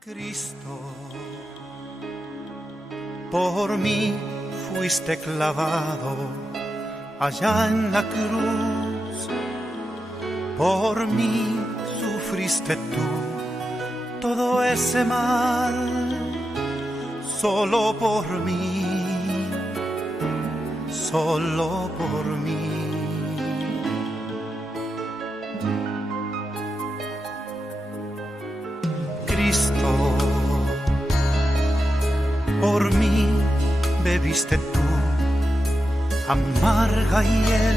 Cristo, por mí fuiste clavado allá en la cruz, por mí sufriste tú todo ese mal, solo por mí, solo por mí. Cristo, por mí bebiste tú amarga hiel,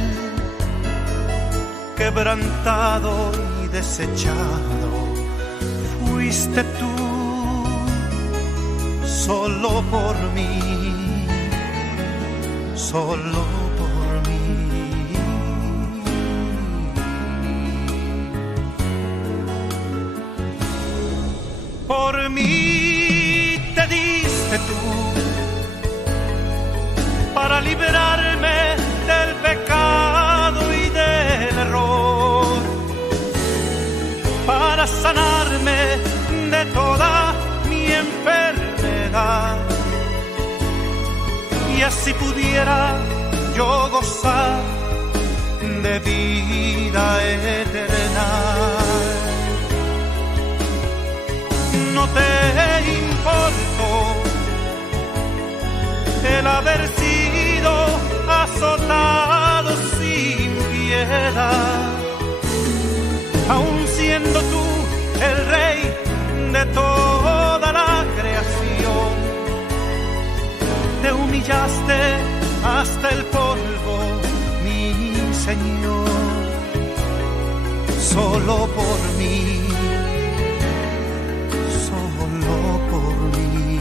quebrantado y desechado fuiste tú, solo por mí, solo por mí. Por mí te diste tú para liberarme del pecado y del error, para sanarme de toda mi enfermedad y así pudiera yo gozar de vida eterna. No te importó el haber sido azotado sin piedad, aun siendo tú el rey de toda la creación. Te humillaste hasta el polvo, mi Señor, solo por mí, solo por mí.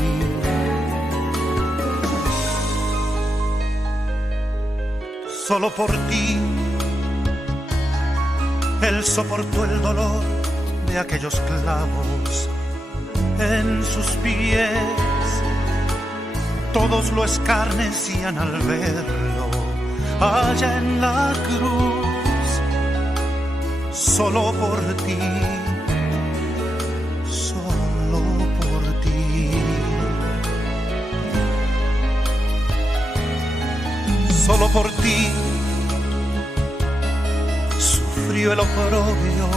Solo por ti, Él soportó el dolor de aquellos clavos en sus pies. Todos lo escarnecían al verlo allá en la cruz. Solo por ti, solo por ti. Solo por ti sufrió el oprobio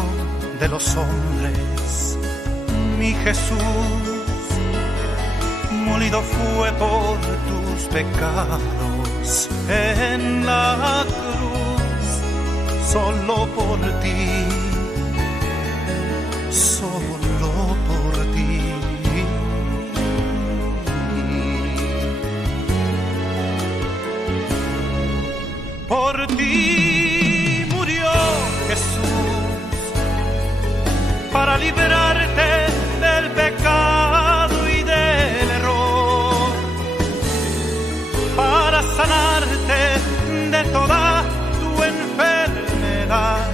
de los hombres, mi Jesús. Molido fue por tus pecados en la cruz. Solo por ti, solo por ti. Por ti murió Jesús para liberarte del pecado y del error, para sanarte de toda tu enfermedad,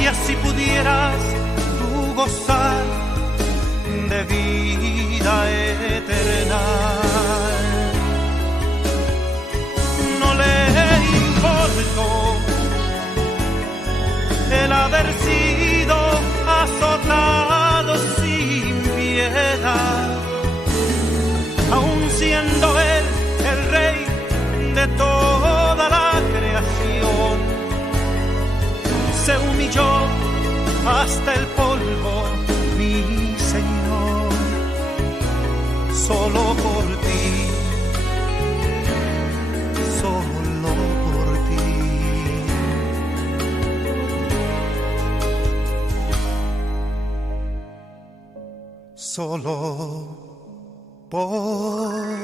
y así pudieras tú gozar de vida eterna. No le importó el haber sido azotado sin piedad, aun siendo Él el rey de toda la creación. Se humilló hasta el polvo, mi Señor, solo por ti, solo por ti. Solo por